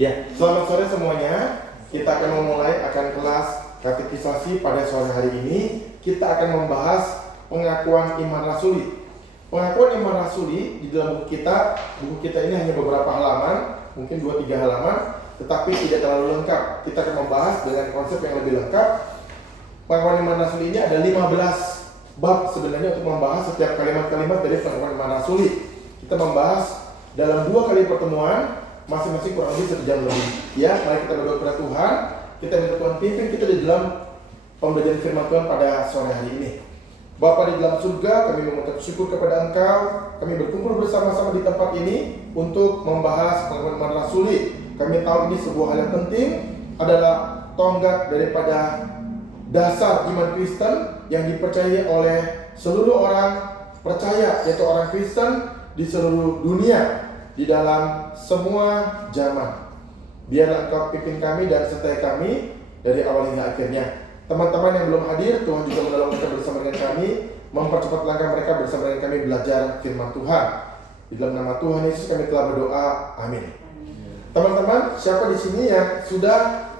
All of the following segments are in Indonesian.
Ya, selamat sore semuanya. Kita akan memulai kelas katekisasi pada sore hari ini. Kita akan membahas pengakuan iman rasuli. Pengakuan iman rasuli di dalam buku kita ini hanya beberapa halaman, mungkin 2-3 halaman, tetapi tidak terlalu lengkap. Kita akan membahas dengan konsep yang lebih lengkap. Pengakuan iman rasuli ini ada 15 bab sebenarnya untuk membahas setiap kalimat-kalimat dari pengakuan iman rasuli. Kita membahas dalam 2 kali pertemuan, masing-masing kurang lebih 1 jam lebih. Ya, mari kita berdoa kepada Tuhan. Kita minta Tuhan pimpin kita di dalam pembelajaran firman Tuhan pada sore hari ini. Bapa di dalam surga, kami mengucap syukur kepada Engkau. Kami berkumpul bersama-sama di tempat ini untuk membahas pengakuan iman rasuli. Kami tahu ini sebuah hal yang penting, adalah tonggak daripada dasar iman Kristen yang dipercayai oleh seluruh orang percaya, yaitu orang Kristen di seluruh dunia, di dalam semua zaman. Biarlah Engkau pimpin kami dan sertai kami dari awal hingga akhirnya. Teman-teman yang belum hadir, Tuhan juga menolong kita bersama dengan kami, mempercepat langkah mereka bersama dengan kami belajar firman Tuhan. Di dalam nama Tuhan Yesus kami telah berdoa, amin. Teman-teman, siapa di sini yang sudah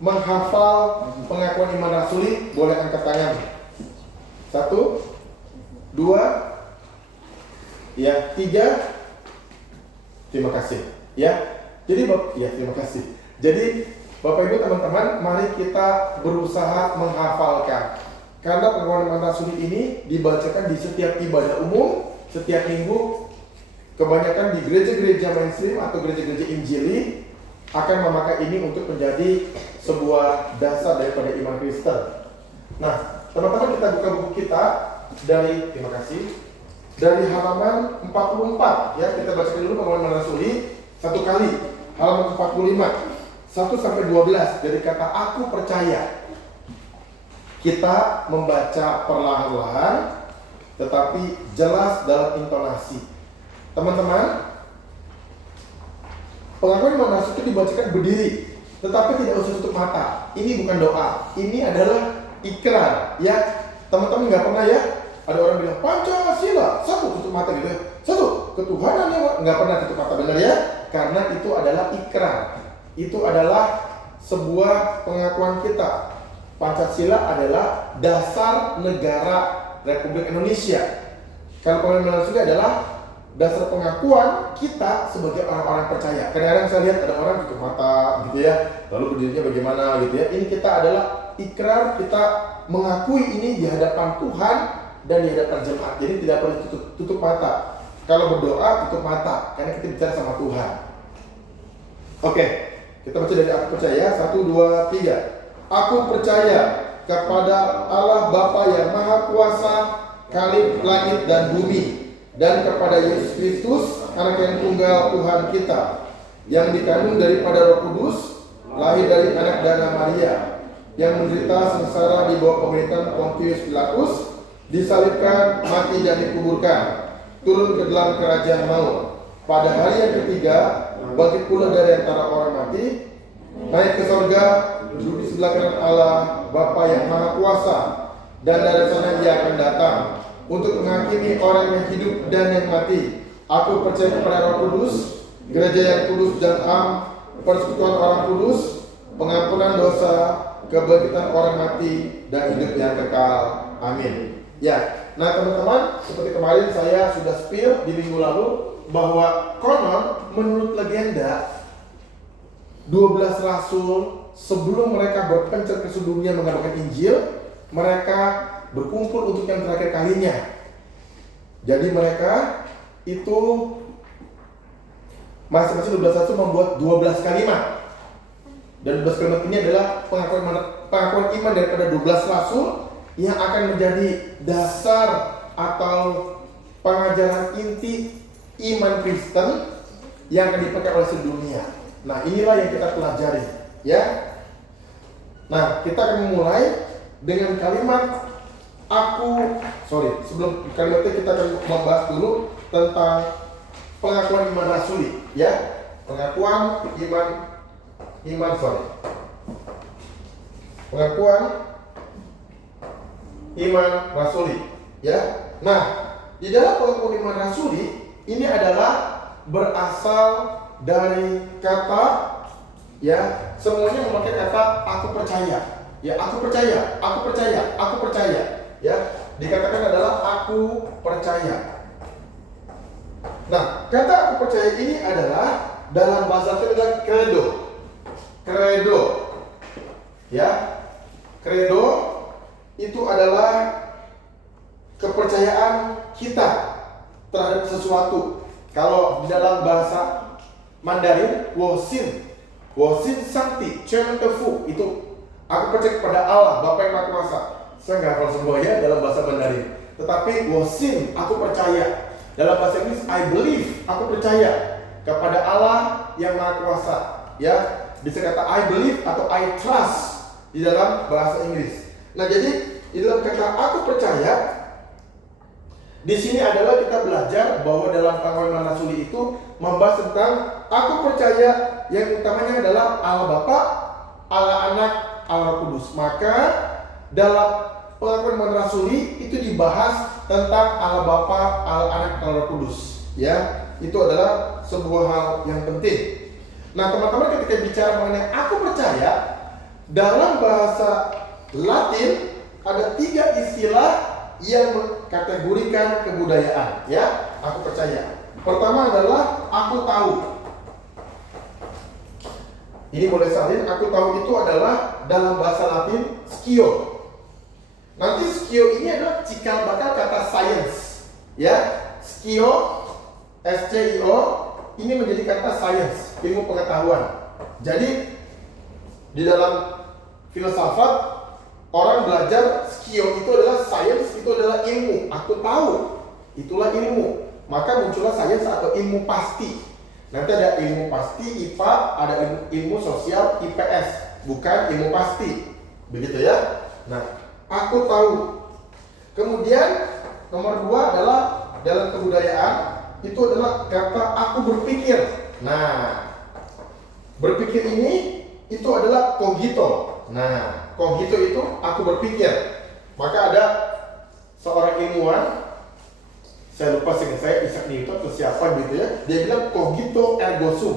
menghafal pengakuan iman rasuli? Boleh angkat tangan. 1, 2, ya, 3. Terima kasih. Ya. Jadi terima kasih. Jadi Bapak Ibu teman-teman, mari kita berusaha menghafalkan. Karena pengakuan iman rasuli ini dibacakan di setiap ibadah umum, setiap minggu. Kebanyakan di gereja-gereja mainstream atau gereja-gereja Injili akan memakai ini untuk menjadi sebuah dasar daripada iman Kristen. Nah, teman-teman, kita buka buku kita dari, terima kasih, dari halaman 44. Ya, kita baca dulu pengakuan iman rasuli satu kali. Halaman 45 1-12 dari kata aku percaya. Kita membaca perlahan-lahan tetapi jelas dalam intonasi. Teman-teman, pengakuan iman rasuli itu dibacakan berdiri, tetapi tidak usah tutup mata. Ini bukan doa, ini adalah ikrar. Ya, teman-teman nggak pernah ya ada orang bilang Pancasila, satu tutup mata gitu ya, satu ketuhanan yang nggak pernah tutup mata, benar ya? Karena itu adalah ikrar, itu adalah sebuah pengakuan kita. Pancasila adalah dasar negara Republik Indonesia. Kalau pengakuan rasuli adalah dasar pengakuan kita sebagai orang-orang percaya. Kadang-kadang saya lihat ada orang tutup mata gitu ya, lalu berdirinya bagaimana gitu ya. Ini kita adalah ikrar, kita mengakui ini di hadapan Tuhan dan di hadapan jemaat. Jadi tidak perlu tutup mata. Kalau berdoa tutup mata, karena kita bicara sama Tuhan. Oke, kita baca dari aku percaya. 1, 2, 3. Aku percaya kepada Allah Bapa yang Maha Kuasa, Khalik langit dan bumi, dan kepada Yesus Kristus, Anak yang tunggal Tuhan kita, yang dikandung daripada Roh Kudus, lahir dari anak Dana Maria, yang menderita sengsara di bawah pemerintahan Pontius Pilatus, disalibkan, mati dan dikuburkan, turun ke dalam kerajaan maut. Pada hari yang ketiga, bangkit pula dari antara orang mati, naik ke sorga, duduk di sebelah kanan Allah Bapa yang Maha Kuasa, dan dari sana Ia akan datang untuk menghakimi orang yang hidup dan yang mati. Aku percaya kepada Roh Kudus, gereja yang kudus dan am, persekutuan orang kudus, pengampunan dosa, kebangkitan orang mati, dan hidup yang kekal. Amin. Ya, nah teman-teman, seperti kemarin saya sudah spill di minggu lalu bahwa konon menurut legenda 12 rasul sebelum mereka berpencar ke seluruh dunia mengabarkan Injil, mereka berkumpul untuk yang terakhir kalinya. Jadi mereka itu masing-masing 12 rasul membuat 12 kalimat. Dan 12 kalimat ini adalah pengakuan iman daripada 12 rasul yang akan menjadi dasar atau pengajaran inti iman Kristen yang akan dipakai oleh seluruh dunia. Nah, inilah yang kita pelajari, ya. Nah, kita akan memulai dengan kalimat sebelum kalimatnya kita akan membahas dulu tentang pengakuan iman rasuli, ya. Pengakuan iman rasuli, ya. Nah, di dalam pengakuan iman rasuli ini adalah berasal dari kata ya, semuanya memakai kata aku percaya. Ya, aku percaya, aku percaya, aku percaya. Ya, dikatakan adalah aku percaya. Nah, kata aku percaya ini adalah dalam bahasa Latin adalah credo. Credo. Ya. Credo itu adalah kepercayaan kita terhadap sesuatu. Kalau di dalam bahasa Mandarin, wosin santi, chen tefu, itu aku percaya kepada Allah, Bapa yang Maha Kuasa. Saya nggak hafal semuanya dalam bahasa Mandarin, tetapi wosin, aku percaya. Dalam bahasa Inggris, I believe, aku percaya kepada Allah yang Maha Kuasa. Ya, bisa kata I believe atau I trust di dalam bahasa Inggris. Nah, jadi di dalam kata aku percaya, di sini adalah kita belajar bahwa dalam pengakuan rasuli itu membahas tentang aku percaya yang utamanya adalah Allah Bapa, Allah Anak, Allah Kudus. Maka dalam pengakuan rasuli itu dibahas tentang Allah Bapa, Allah Anak, Allah Kudus. Ya, itu adalah sebuah hal yang penting. Nah, teman-teman, ketika bicara mengenai aku percaya, dalam bahasa Latin ada 3 istilah yang mengkategorikan kebudayaan. Ya, aku percaya. Pertama adalah aku tahu. Ini boleh salin, aku tahu itu adalah dalam bahasa Latin skio. Nanti skio ini adalah cikal bakal kata science. Ya, skio, SCIO, ini menjadi kata science, ilmu pengetahuan. Jadi di dalam filsafat orang belajar skio itu adalah science, itu adalah ilmu. Aku tahu, itulah ilmu. Maka muncullah science atau ilmu pasti. Nanti ada ilmu pasti IPA, ada ilmu sosial IPS, bukan ilmu pasti. Begitu ya. Nah, aku tahu. Kemudian nomor 2 adalah dalam kebudayaan itu adalah kata aku berpikir. Nah, berpikir ini itu adalah cogito. Nah, cogito itu aku berpikir. Maka ada seorang ilmuwan, saya lupa seingat saya Isaac Newton atau siapa gitu ya, dia bilang cogito ergo sum.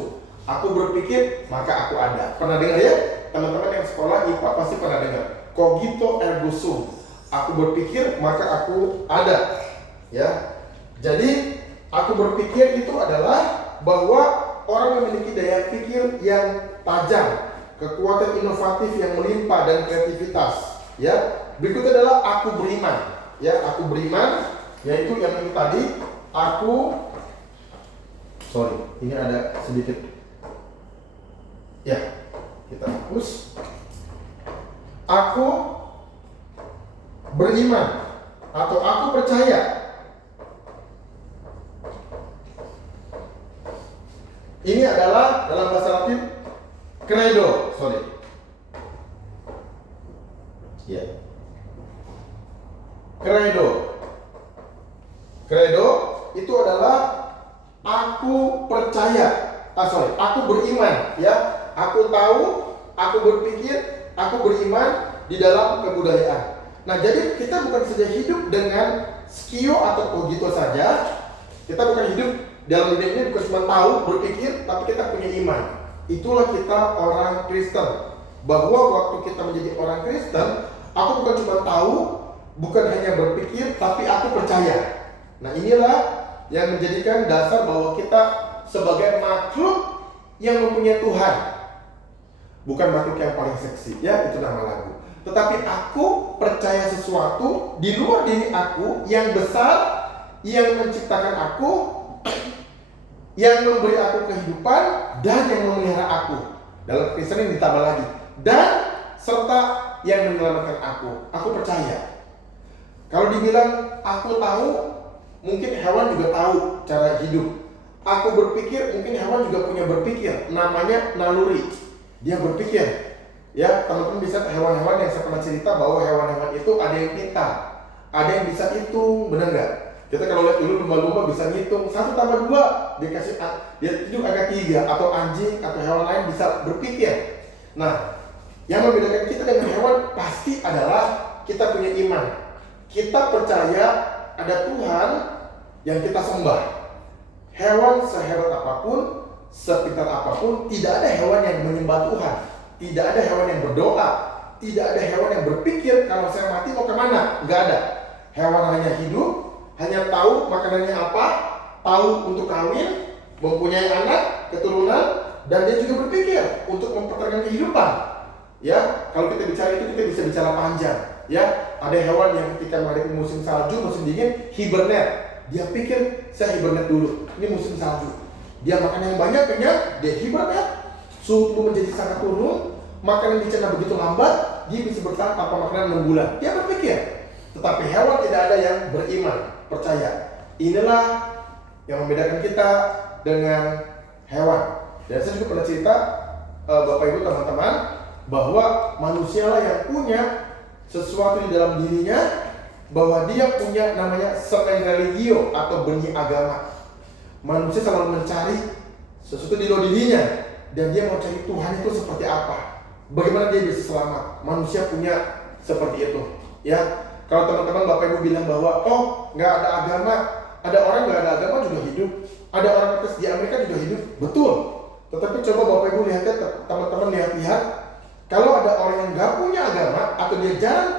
Aku berpikir maka aku ada. Pernah dengar ya? Teman-teman yang sekolah IPA pasti pernah dengar. Cogito ergo sum. Aku berpikir maka aku ada. Ya. Jadi aku berpikir itu adalah bahwa orang memiliki daya pikir yang tajam, kekuatan inovatif yang melimpah dan kreativitas. Ya. Berikutnya adalah aku beriman. Ya, aku beriman, yaitu yang ini tadi, ini ada sedikit. Ya, kita hapus. Aku beriman atau aku percaya. Ini adalah dalam bahasa Latin credo. Ya. Credo itu adalah aku percaya. Aku beriman, ya. Aku tahu, aku berpikir, aku beriman di dalam kebudayaan. Nah, jadi kita bukan saja hidup dengan skio atau cogito saja. Kita bukan hidup dalam dunia ini bukan cuma tahu, berpikir, tapi kita punya iman. Itulah kita orang Kristen. Bahwa waktu kita menjadi orang Kristen, aku bukan cuma tahu, bukan hanya berpikir, tapi aku percaya. Nah, inilah yang menjadikan dasar bahwa kita sebagai makhluk yang mempunyai Tuhan. Bukan makhluk yang paling seksi, ya, itu nama lagu. Tetapi aku percaya sesuatu di luar diri aku yang besar, yang menciptakan aku, yang memberi aku kehidupan, dan yang memelihara aku. Dalam Kristen ini ditambah lagi, dan serta yang menyelamatkan aku. Aku percaya. Kalau dibilang aku tahu, mungkin hewan juga tahu cara hidup. Aku berpikir, mungkin hewan juga punya berpikir. Namanya naluri. Dia berpikir. Ya, teman-teman bisa hewan-hewan yang saya pernah cerita bahwa hewan-hewan itu ada yang pintar, ada yang bisa hitung, benar nggak? Kita kalau lihat dulu lumba-lumba bisa ngitung 1 tambah 2, dia tunjuk angka 3, atau anjing atau hewan lain bisa berpikir. Nah, yang membedakan kita dengan hewan pasti adalah kita punya iman. Kita percaya ada Tuhan yang kita sembah. Hewan sehebat apapun, sepintar apapun, tidak ada hewan yang menyembah Tuhan, tidak ada hewan yang berdoa, tidak ada hewan yang berpikir kalau saya mati mau kemana. Nggak ada. Hewan hanya hidup, hanya tahu makanannya apa, tahu untuk kawin, mempunyai anak, keturunan, dan dia juga berpikir untuk mempertahankan kehidupan. Ya, kalau kita bicara itu kita bisa bicara panjang. Ya, ada hewan yang ketika menghadapi musim salju, musim dingin, hibernate. Dia pikir saya hibernate dulu. Ini musim salju. Dia makan yang banyak, kenyang, dia hibernate. Suhu tubuh menjadi sangat turun. Makanan dicerna begitu lambat, dia bisa bertahan tanpa makanan 6 bulan. Dia berpikir. Tetapi hewan tidak ada yang beriman, percaya. Inilah yang membedakan kita dengan hewan. Dan saya juga pernah cerita, Bapak Ibu teman-teman, bahwa manusialah yang punya sesuatu di dalam dirinya, bahwa dia punya namanya semen religio atau benih agama. Manusia selalu mencari sesuatu di dalam dirinya, dan dia mau cari Tuhan itu seperti apa, bagaimana dia bisa selamat. Manusia punya seperti itu. Ya, kalau teman-teman Bapak Ibu bilang bahwa nggak ada agama, ada orang nggak ada agama juga hidup, ada orang protes di Amerika juga hidup, betul. Tetapi coba Bapak Ibu lihat, teman-teman lihat, kalau ada orang yang nggak punya agama atau dia jarang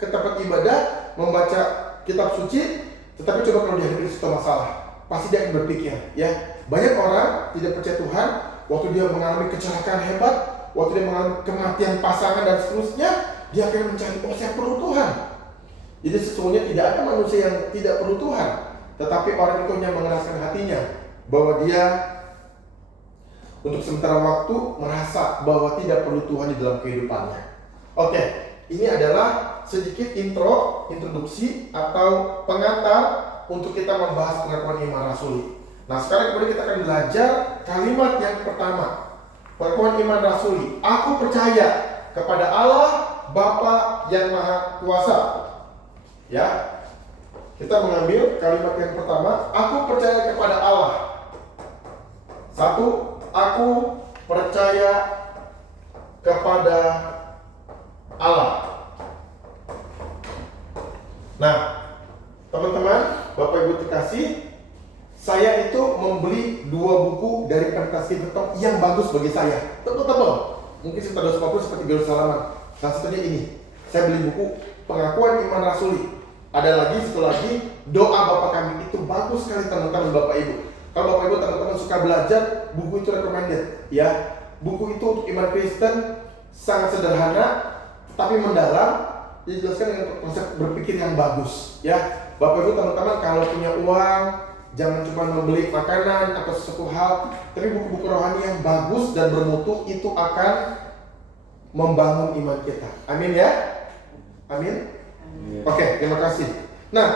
ke tempat ibadah, membaca kitab suci, tetapi coba kalau dihadapi suatu masalah, pasti dia akan berpikir, ya, banyak orang tidak percaya Tuhan waktu dia mengalami kecelakaan hebat, waktu dia mengalami kematian pasangan dan seterusnya, dia akan mencari, saya perlu Tuhan. Jadi sesungguhnya tidak ada manusia yang tidak perlu Tuhan, tetapi orang itu hanya mengeraskan hatinya bahwa dia untuk sementara waktu merasa bahwa tidak perlu Tuhan di dalam kehidupannya. Oke, ini adalah sedikit introduksi atau pengantar untuk kita membahas pengakuan iman rasuli. Nah, sekarang kemudian kita akan belajar kalimat yang pertama. Pengakuan iman rasuli. Aku percaya kepada Allah Bapa yang Maha Kuasa. Ya. Kita mengambil kalimat yang pertama, aku percaya kepada Allah. Satu, aku percaya kepada Allah. Nah, teman-teman, Bapak Ibu terkasih, saya itu membeli 2 buku dari Pendeta Stephen Tong yang bagus bagi saya. Tebel-tebel. Mungkin sekitar 250 seperti Gaul Salaman. Salah satunya ini. Saya beli buku Pengakuan Iman Rasuli. Ada lagi, satu lagi, Doa Bapa Kami. Itu bagus sekali teman-teman Bapak Ibu. Kalau Bapak Ibu teman-teman suka belajar, buku itu recommended. Ya, buku itu untuk iman Kristen sangat sederhana, tapi mendalam. Dijelaskan dengan konsep berpikir yang bagus. Ya, Bapak Ibu teman-teman kalau punya uang, jangan cuma membeli makanan atau sesuatu hal, tapi buku-buku rohani yang bagus dan bermutu itu akan membangun iman kita. Amin ya? Amin? Oke, terima kasih. Nah,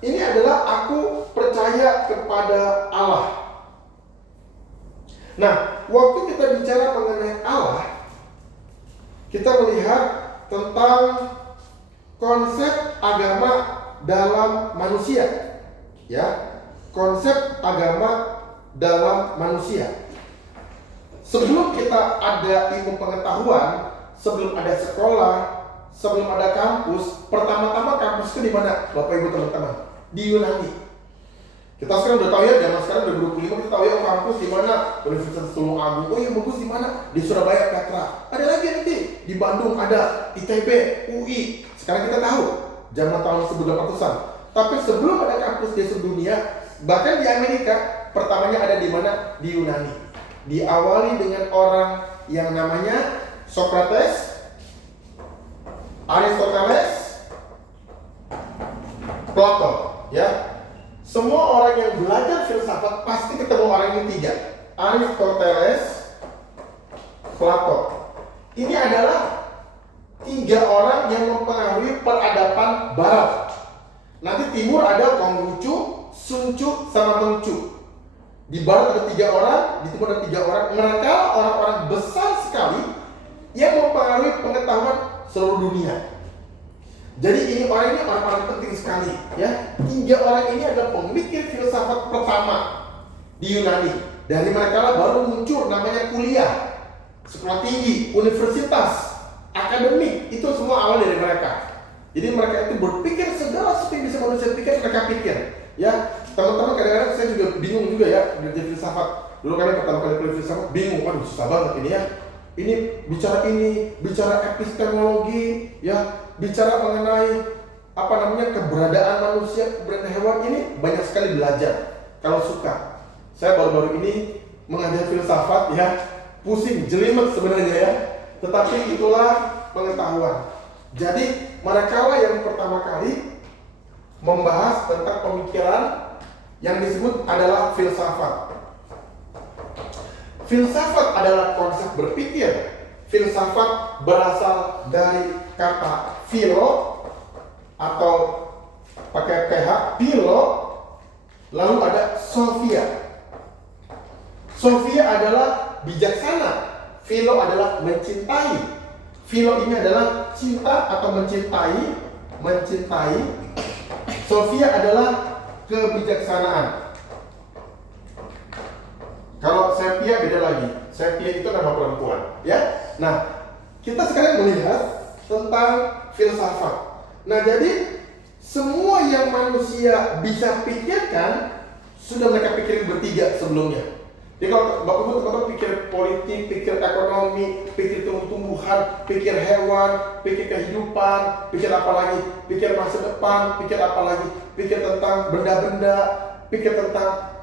ini adalah aku percaya kepada Allah. Nah, waktu kita bicara mengenai Allah, kita melihat tentang konsep agama dalam manusia. Ya, konsep agama dalam manusia. Sebelum kita ada ilmu pengetahuan, sebelum ada sekolah, sebelum ada kampus, pertama-tama kampus itu di mana, Bapak Ibu teman-teman? Di Yunani. Kita sekarang udah tahu ya, zaman sekarang udah 25 kita tahu ya kampus di mana, Universitas Tulung Agung. Oh yang bagus di mana? Di Surabaya Petra. Ada lagi nanti di Bandung ada ITB, UI. Sekarang kita tahu zaman tahun 1800-an. Tapi sebelum ada kampus di seluruh dunia, bahkan di Amerika, pertamanya ada di mana? Di Yunani. Diawali dengan orang yang namanya Socrates, Aristoteles, Plato, ya. Semua orang yang belajar filsafat pasti ketemu orang ini 3. Aristoteles, Plato. Ini adalah 3 orang yang mempengaruhi peradaban barat. Nanti timur ada Konghucu, Sun Tzu, sama Mengcu. Di barat ada 3 orang, di timur ada 3 orang. Mereka orang-orang besar sekali yang mempengaruhi pengetahuan seluruh dunia. Jadi ini orang-orang penting sekali, ya. 3 orang ini adalah pemikir filsafat pertama di Yunani. Dari mereka lah baru muncul namanya kuliah, sekolah tinggi, universitas, akademik. Itu semua awal dari mereka. Jadi mereka itu berpikir segala sesuatu yang bisa manusia pikir, mereka pikir. Ya, teman-teman kadang-kadang saya juga bingung juga ya dari filsafat. Dulu kan yang pertama kali kuliah filsafat bingung, waduh susah banget ini ya. Ini, bicara epistemologi, ya, bicara mengenai keberadaan manusia, keberadaan hewan, ini banyak sekali belajar. Kalau suka, saya baru-baru ini mengajar filsafat, ya, pusing, jelimet sebenarnya ya. Tetapi itulah pengetahuan. Jadi mereka yang pertama kali membahas tentang pemikiran yang disebut adalah filsafat. Filsafat adalah konsep berpikir. Filsafat berasal dari kata philo atau pakai ph, philo, lalu ada sophia. Sophia adalah bijaksana, philo adalah mencintai. Philo ini adalah cinta atau mencintai. Sophia adalah kebijaksanaan. Kalau sepia beda lagi. Sepia itu nama perempuan, ya. Nah, kita sekarang melihat tentang filsafat. Nah, jadi semua yang manusia bisa pikirkan sudah mereka pikirin bertiga sebelumnya. Jadi kalau Bapak Ibu teman-teman pikir politik, pikir ekonomi, pikir tumbuh-tumbuhan, pikir hewan, pikir kehidupan, pikir apa lagi? Pikir masa depan, pikir apa lagi? Pikir tentang benda-benda, pikir tentang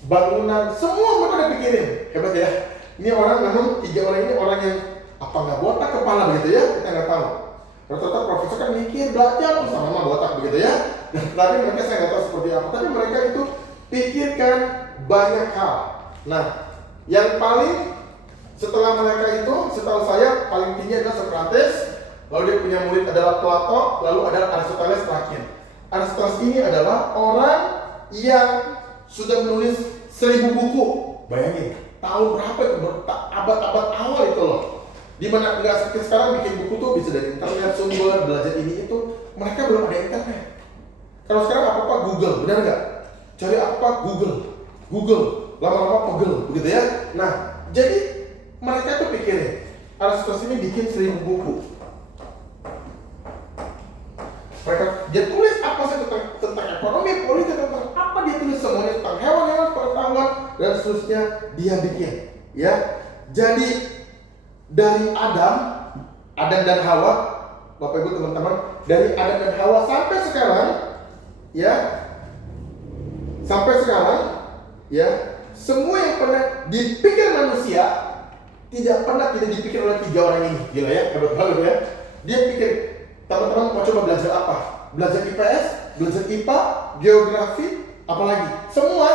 bangunan, semua mereka udah pikirin. Hebat ya. Ini orang, memang tiga orang ini orang yang apa nggak botak kepala begitu ya, kita nggak tahu. Rata-rata profesor kan mikir, belajar sama botak begitu ya. Dan tapi mereka saya nggak tahu seperti apa. Tapi mereka itu pikirkan banyak hal. Nah, yang paling setelah mereka itu, setahu saya paling tinggi adalah Socrates. Lalu dia punya murid adalah Plato, lalu ada Aristoteles terakhir. Aristoteles ini adalah orang yang sudah menulis 1000 buku. Bayangin, tahun berapa itu? Abad-abad awal itu loh. Dimana nggak seperti sekarang bikin buku tuh bisa dari internet, sumber, belajar ini itu. Mereka belum ada internet. Kalau sekarang apa-apa Google, benar nggak? Cari apa Google. Lama-lama pegel, begitu ya. Nah, jadi mereka tuh pikirin, Aristoteles ini bikin 1000 buku. Dia tulis apa sih tentang ekonomi, politik, tentang apa dia tulis semuanya, tentang hewan-hewan, pengetahuan dan seterusnya dia bikin, ya. Jadi dari Adam dan Hawa, Bapak Ibu teman-teman, dari Adam dan Hawa sampai sekarang, ya, semua yang pernah dipikir manusia tidak pernah tidak dipikir oleh tiga orang ini. Gila ya, hebat banget ya. Dia pikir, teman-teman mau coba belajar apa? Belajar IPS, belajar IPA, geografi, apalagi. Semua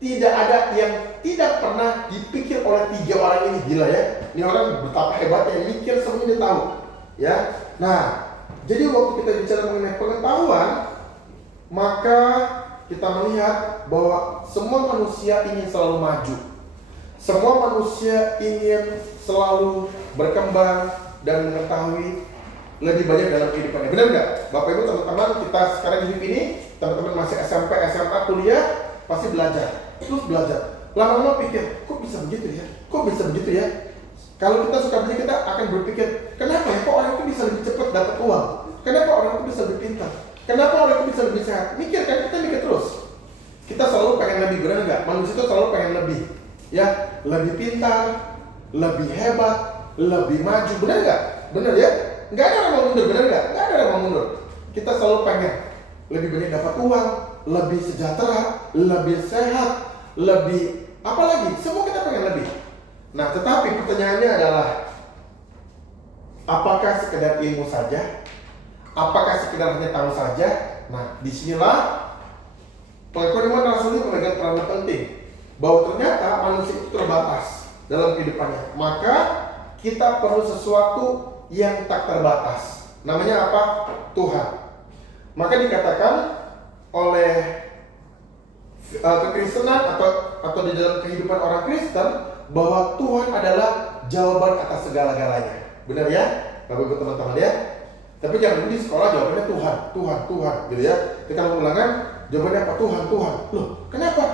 tidak ada yang tidak pernah dipikir oleh tiga orang ini. Gila ya. Ini orang betapa hebatnya, mikir semuanya dia tahu. Ya. Nah, jadi waktu kita bicara mengenai pengetahuan, maka kita melihat bahwa semua manusia ingin selalu maju. Semua manusia ingin selalu berkembang dan mengetahui lebih banyak dalam kehidupannya. Benar nggak? Bapak Ibu teman-teman, kita sekarang hidup ini, teman-teman masih SMP, SMA, kuliah, pasti belajar. Terus belajar. Lama-lama pikir, kok bisa begitu ya? Kok bisa begitu ya? Kalau kita suka belajar, kita akan berpikir, kenapa ya? Kok orang itu bisa lebih cepat dapat uang? Kenapa orang itu bisa lebih pintar? Kenapa orang itu bisa lebih sehat? Mikir kan, kita mikir terus. Kita selalu pengen lebih, benar nggak? Manusia itu selalu pengen lebih. Ya, lebih pintar, lebih hebat, lebih maju, benar nggak? Benar ya? Nggak ada orang mau mundur, benar nggak? Nggak ada orang mau mundur. Kita selalu pengen lebih banyak dapat uang, lebih sejahtera, lebih sehat, lebih apa lagi? Semua kita pengen lebih. Nah, tetapi pertanyaannya adalah, apakah sekedar ilmu saja? Apakah sekedar hanya tahu saja? Nah, disinilah pengakuan iman Rasul ini memegang peran penting, bahwa ternyata manusia itu terbatas dalam kehidupannya. Maka kita perlu sesuatu yang tak terbatas. Namanya apa? Tuhan. Maka dikatakan oleh kekristenan atau di dalam kehidupan orang Kristen bahwa Tuhan adalah jawaban atas segala-galanya. Benar ya? Bapak Ibu teman-teman ya? Tapi jangan di sekolah jawabannya Tuhan, gitu ya. Ketika mau ulangan jawabannya apa? Tuhan. Loh, kenapa?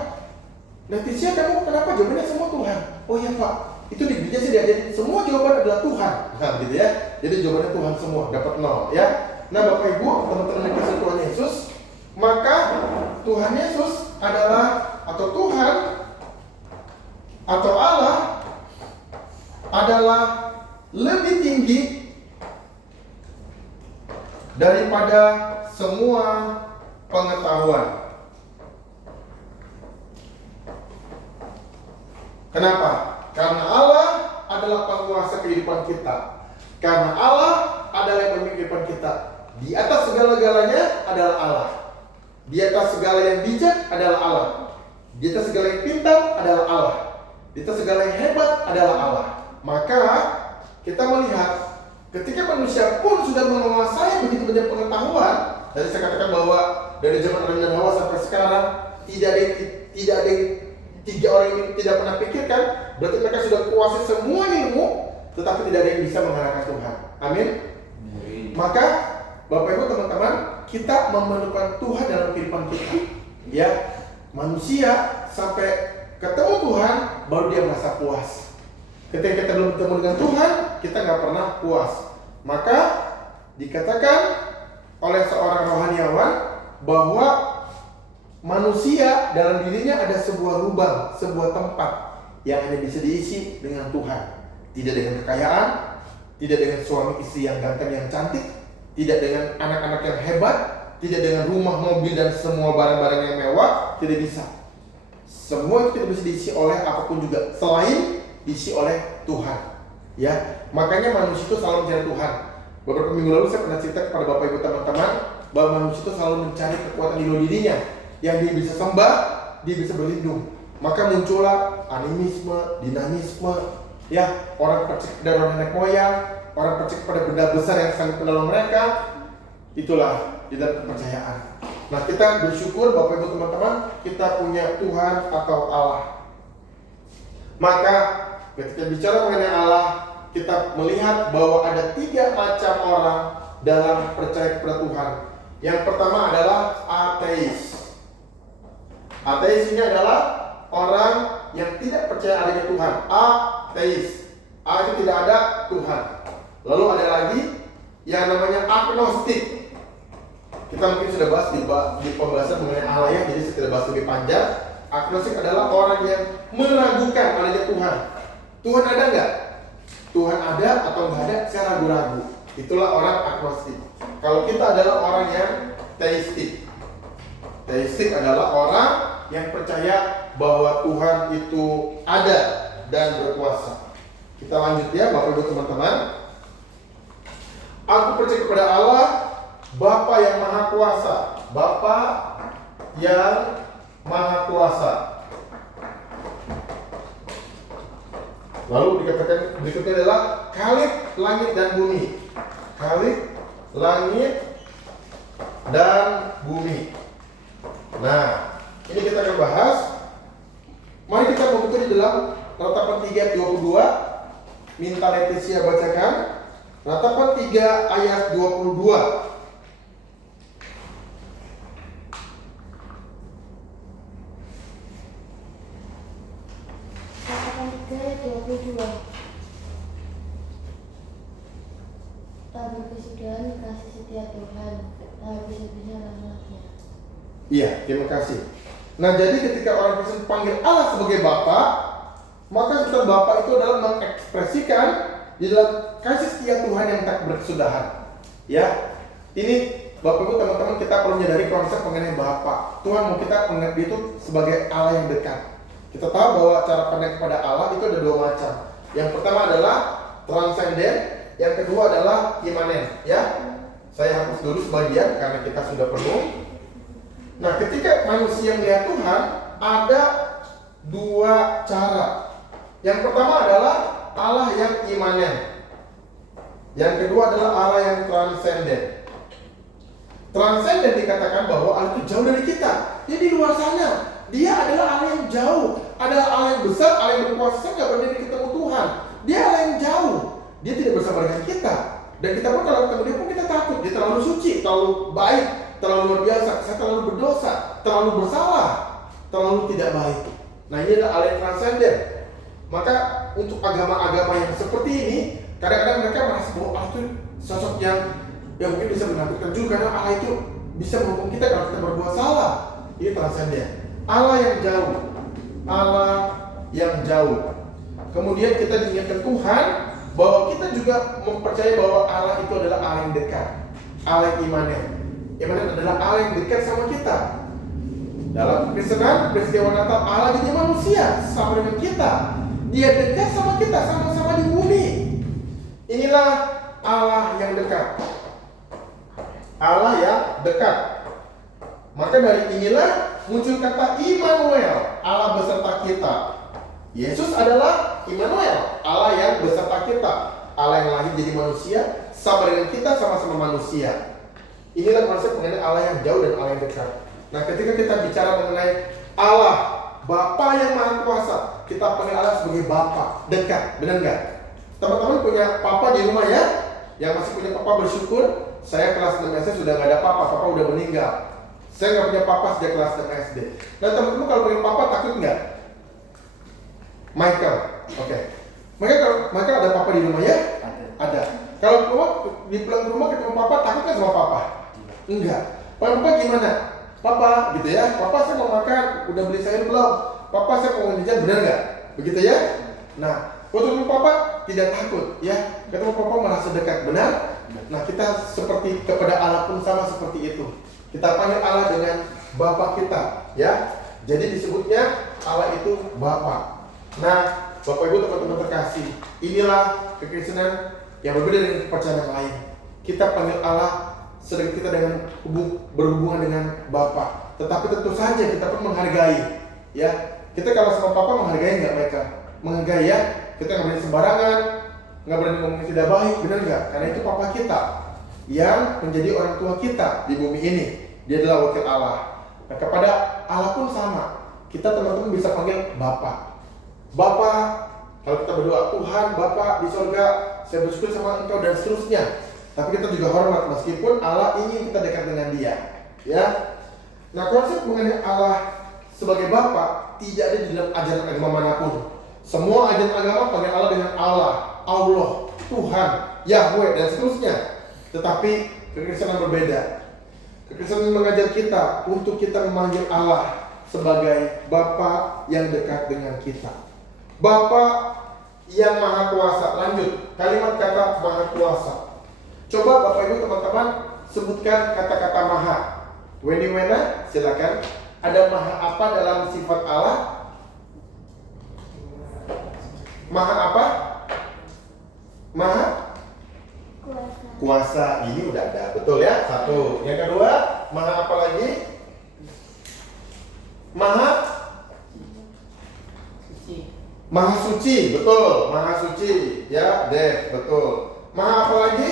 Leticia, kamu kenapa jawabannya semua Tuhan? Oh iya Pak, itu di gereja sih diajarin semua jawaban adalah Tuhan. Nah, gitu ya. Jadi jawabannya Tuhan semua, dapat 0 ya. Nah, Bapak Ibu, teman-teman yang kasih Tuhan Yesus, maka Tuhan Yesus adalah atau Tuhan atau Allah adalah lebih tinggi daripada semua pengetahuan. Kenapa? Karena Allah adalah penguasa kehidupan kita. Karena Allah adalah yang memimpin kehidupan kita. Di atas segala-galanya adalah Allah. Di atas segala yang bijak adalah Allah. Di atas segala yang pintar adalah Allah. Di atas segala yang hebat adalah Allah. Maka kita melihat ketika manusia pun sudah menguasai begitu banyak pengetahuan, dari saya katakan bahwa dari zaman Adam dan Hawa sampai sekarang tidak ada 3 orang ini tidak pernah pikirkan, berarti mereka sudah kuasai semua ilmu, tetapi tidak ada yang bisa mengalahkan Tuhan. Amin. Maka Bapak Ibu teman-teman, kita memerlukan Tuhan dalam kehidupan kita. Ya, manusia sampai ketemu Tuhan baru dia merasa puas. Ketika kita belum bertemu dengan Tuhan, kita nggak pernah puas. Maka dikatakan oleh seorang rohaniawan bahwa manusia dalam dirinya ada sebuah lubang, sebuah tempat yang hanya bisa diisi dengan Tuhan. Tidak dengan kekayaan, tidak dengan suami istri yang ganteng yang cantik, tidak dengan anak-anak yang hebat, tidak dengan rumah, mobil dan semua barang-barang yang mewah, tidak bisa. Semua itu tidak bisa diisi oleh apapun juga selain diisi oleh Tuhan. Ya, makanya manusia itu selalu mencari Tuhan. Beberapa minggu lalu saya pernah cerita kepada Bapak Ibu teman-teman bahwa manusia itu selalu mencari kekuatan di dalam dirinya yang dia bisa sembah, dia bisa berlindung. Maka muncullah animisme, dinamisme, ya, orang percaya kepada orang nenek moyang, orang percaya kepada benda besar yang sangat menolong mereka. Itulah di dalam kepercayaan. Nah, kita bersyukur Bapak Ibu teman-teman, kita punya Tuhan atau Allah. Maka ketika bicara mengenai Allah, kita melihat bahwa ada 3 macam orang dalam percaya kepada Tuhan. Yang pertama adalah ateis. Ateis ini adalah orang yang tidak percaya adanya Tuhan. Ateis. A itu tidak ada Tuhan. Lalu ada lagi yang namanya agnostik. Kita mungkin sudah bahas di pembahasan mengenai Allah ya, jadi saya tidak bahas lebih panjang. Agnostik adalah orang yang meragukan adanya Tuhan. Tuhan ada nggak? Tuhan ada atau nggak ada? Saya ragu-ragu. Itulah orang agnostik. Kalau kita adalah orang yang teistik. Teistik adalah orang yang percaya bahwa Tuhan itu ada dan berkuasa. Kita lanjut ya Bapak Ibu teman-teman. Aku percaya kepada Allah, Bapa yang Maha Kuasa. Bapa yang Maha Kuasa. Lalu dikatakan berikutnya adalah Khalik langit dan bumi. Khalik langit dan bumi. Nah, ini kita akan bahas. Mari kita membuka di dalam Ratapan 3:22. Minta Leticia bacakan Ratapan 3 ayat 22. Ratapan 3 ayat 22. Tak berkesudahan kasih setia Tuhan, tak habis-habisnya rahmatnya. Iya, terima kasih. Nah, jadi ketika orang Kristen panggil Allah sebagai Bapa, maka kata Bapa itu adalah mengekspresikan di dalam kasih setia Tuhan yang tak berkesudahan. Ya, ini Bapak Ibu teman-teman, kita perlu menyadari konsep mengenai Bapa. Tuhan mau kita mengerti itu sebagai Allah yang dekat. Kita tahu bahwa cara pandang kepada Allah itu ada 2 macam. Yang pertama adalah transenden, yang kedua adalah imanen. Ya, saya hapus dulu sebagian karena kita sudah penuh. Nah, ketika manusia melihat Tuhan, ada 2 cara. Yang pertama adalah Allah yang imanen. Yang kedua adalah Allah yang transenden. Transenden dikatakan bahwa Allah itu jauh dari kita. Dia di luar sana. Dia adalah Allah yang jauh. Adalah Allah yang besar, Allah yang berkuasa. Nggak berdiri ketemu Tuhan. Dia Allah yang jauh. Dia tidak bersama dengan kita. Dan kita pun kalau ketemu dia pun kita takut. Dia terlalu suci, terlalu baik, terlalu luar biasa. Saya terlalu berdosa, terlalu bersalah, terlalu tidak baik. Nah, ini adalah Allah yang transenden. Maka untuk agama-agama yang seperti ini, kadang-kadang mereka merasa bahwa Allah itu sosok yang mungkin bisa menakutkan juga, karena Allah itu bisa menghukum kita kalau kita berbuat salah. Ini transenden. Allah yang jauh, Allah yang jauh. Kemudian kita diingatkan Tuhan bahwa kita juga mempercayai bahwa Allah itu adalah Allah yang dekat, Allah yang Immanuel. Immanuel adalah Allah yang dekat sama kita. Dalam Kristenan, peristiwa Natal, Allah jadi manusia sama dengan kita. Dia dekat sama kita, sama-sama di bumi. Inilah Allah yang dekat. Allah yang dekat. Maka dari inilah muncul kata Immanuel, Allah beserta kita. Yesus adalah Immanuel, Allah yang beserta kita. Allah yang lahir jadi manusia, sama dengan kita, sama-sama manusia. Inilah konsep mengenai Allah yang jauh dan Allah yang dekat. Nah, ketika kita bicara mengenai Allah, Bapa yang Maha Kuasa, kita panggil Allah sebagai Bapa, dekat, benar nggak? Teman-teman punya papa di rumah ya? Yang masih punya papa bersyukur. Saya kelas 6 SD sudah nggak ada papa udah meninggal. Saya nggak punya papa sejak kelas 6 SD. Nah, teman-teman kalau punya papa takut nggak? Michael, oke. Michael ada papa di rumah ya? Ada. Kalau di pulang ke rumah ketemu papa, takut nggak sama papa? Enggak. Papa gimana? Papa, gitu ya. Papa saya mau makan, udah beli sayur belum? Papa saya mau jajan, benar nggak? Begitu ya? Nah, waktu ketemu papa tidak takut, ya. Ketemu papa merasa dekat, benar? Nah, kita seperti kepada Allah pun sama seperti itu. Kita panggil Allah dengan Bapa kita, ya. Jadi disebutnya Allah itu Bapa. Nah, Bapak Ibu teman-teman terkasih, inilah kekristenan yang berbeda dengan kepercayaan lain. Kita panggil Allah sedang kita dengan berhubungan dengan Bapa. Tetapi tentu saja kita pun menghargai, ya. Kita kalau sama Papa menghargai nggak mereka? Menghargai ya. Kita nggak berani sembarangan, nggak berani ngomong tidak baik, benar nggak? Karena itu Papa kita yang menjadi orang tua kita di bumi ini. Dia adalah wakil Allah. Nah, kepada Allah pun sama. Kita teman-teman bisa panggil Bapa. Bapa, kalau kita berdoa, Tuhan Bapa di sorga, saya bersyukur sama Engkau dan seterusnya. Tapi kita juga hormat meskipun Allah ingin kita dekat dengan Dia, ya. Nah, konsep mengenai Allah sebagai Bapa tidak ada di dalam ajaran agama manapun. Semua ajaran agama panggil Allah dengan Allah, Tuhan, Yahweh dan seterusnya. Tetapi kekristenan berbeda. Kekristenan mengajar kita untuk kita memanggil Allah sebagai Bapa yang dekat dengan kita. Bapa yang Maha Kuasa. Lanjut, kalimat kata Maha Kuasa. Coba Bapak Ibu teman-teman sebutkan kata-kata Maha. Wena, silakan. Ada Maha apa dalam sifat Allah? Maha apa? Maha Kuasa. Ini udah ada, betul ya? Satu. Yang kedua, Maha apa lagi? Maha Suci, betul. Maha Suci, ya, Dev, betul. Maha apa lagi?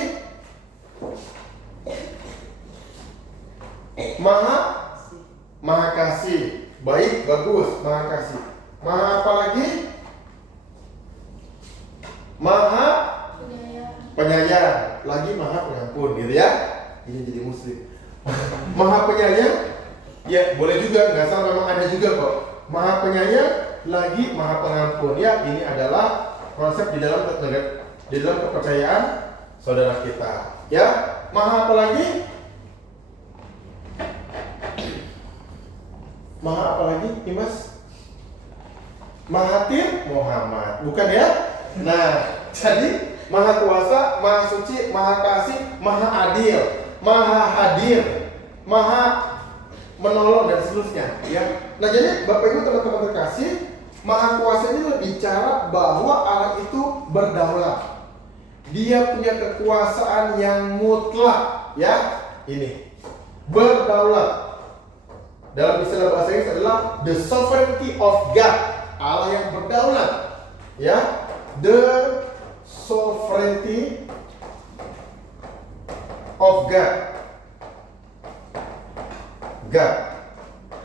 Maha Kasih. Baik, bagus, Maha Kasih. Maha apa lagi? Maha Penyayang. Lagi Maha Pengampun, gitu ya. Ini jadi muslim. Maha Penyayang, ya boleh juga, nggak salah, memang ada juga kok. Maha Penyayang, lagi Maha Pengampun. Ya, ini adalah konsep di dalam kepercayaan saudara kita. Ya, Maha apa lagi? Maha apa lagi, Dimas? Mahathir Muhammad, bukan ya? Nah, jadi Maha Kuasa, Maha Suci, Maha Kasih, Maha Adil, Maha Hadir, Maha Menolong dan seterusnya, ya. Nah, jadi Bapak Ibu teman-teman terkasih, Maha Kuasa ini bicara bahwa Allah itu berdaulat. Dia punya kekuasaan yang mutlak, ya. Ini berdaulat. Dalam istilah bahasa Inggris adalah the sovereignty of God. Allah yang berdaulat, ya. The sovereignty of God.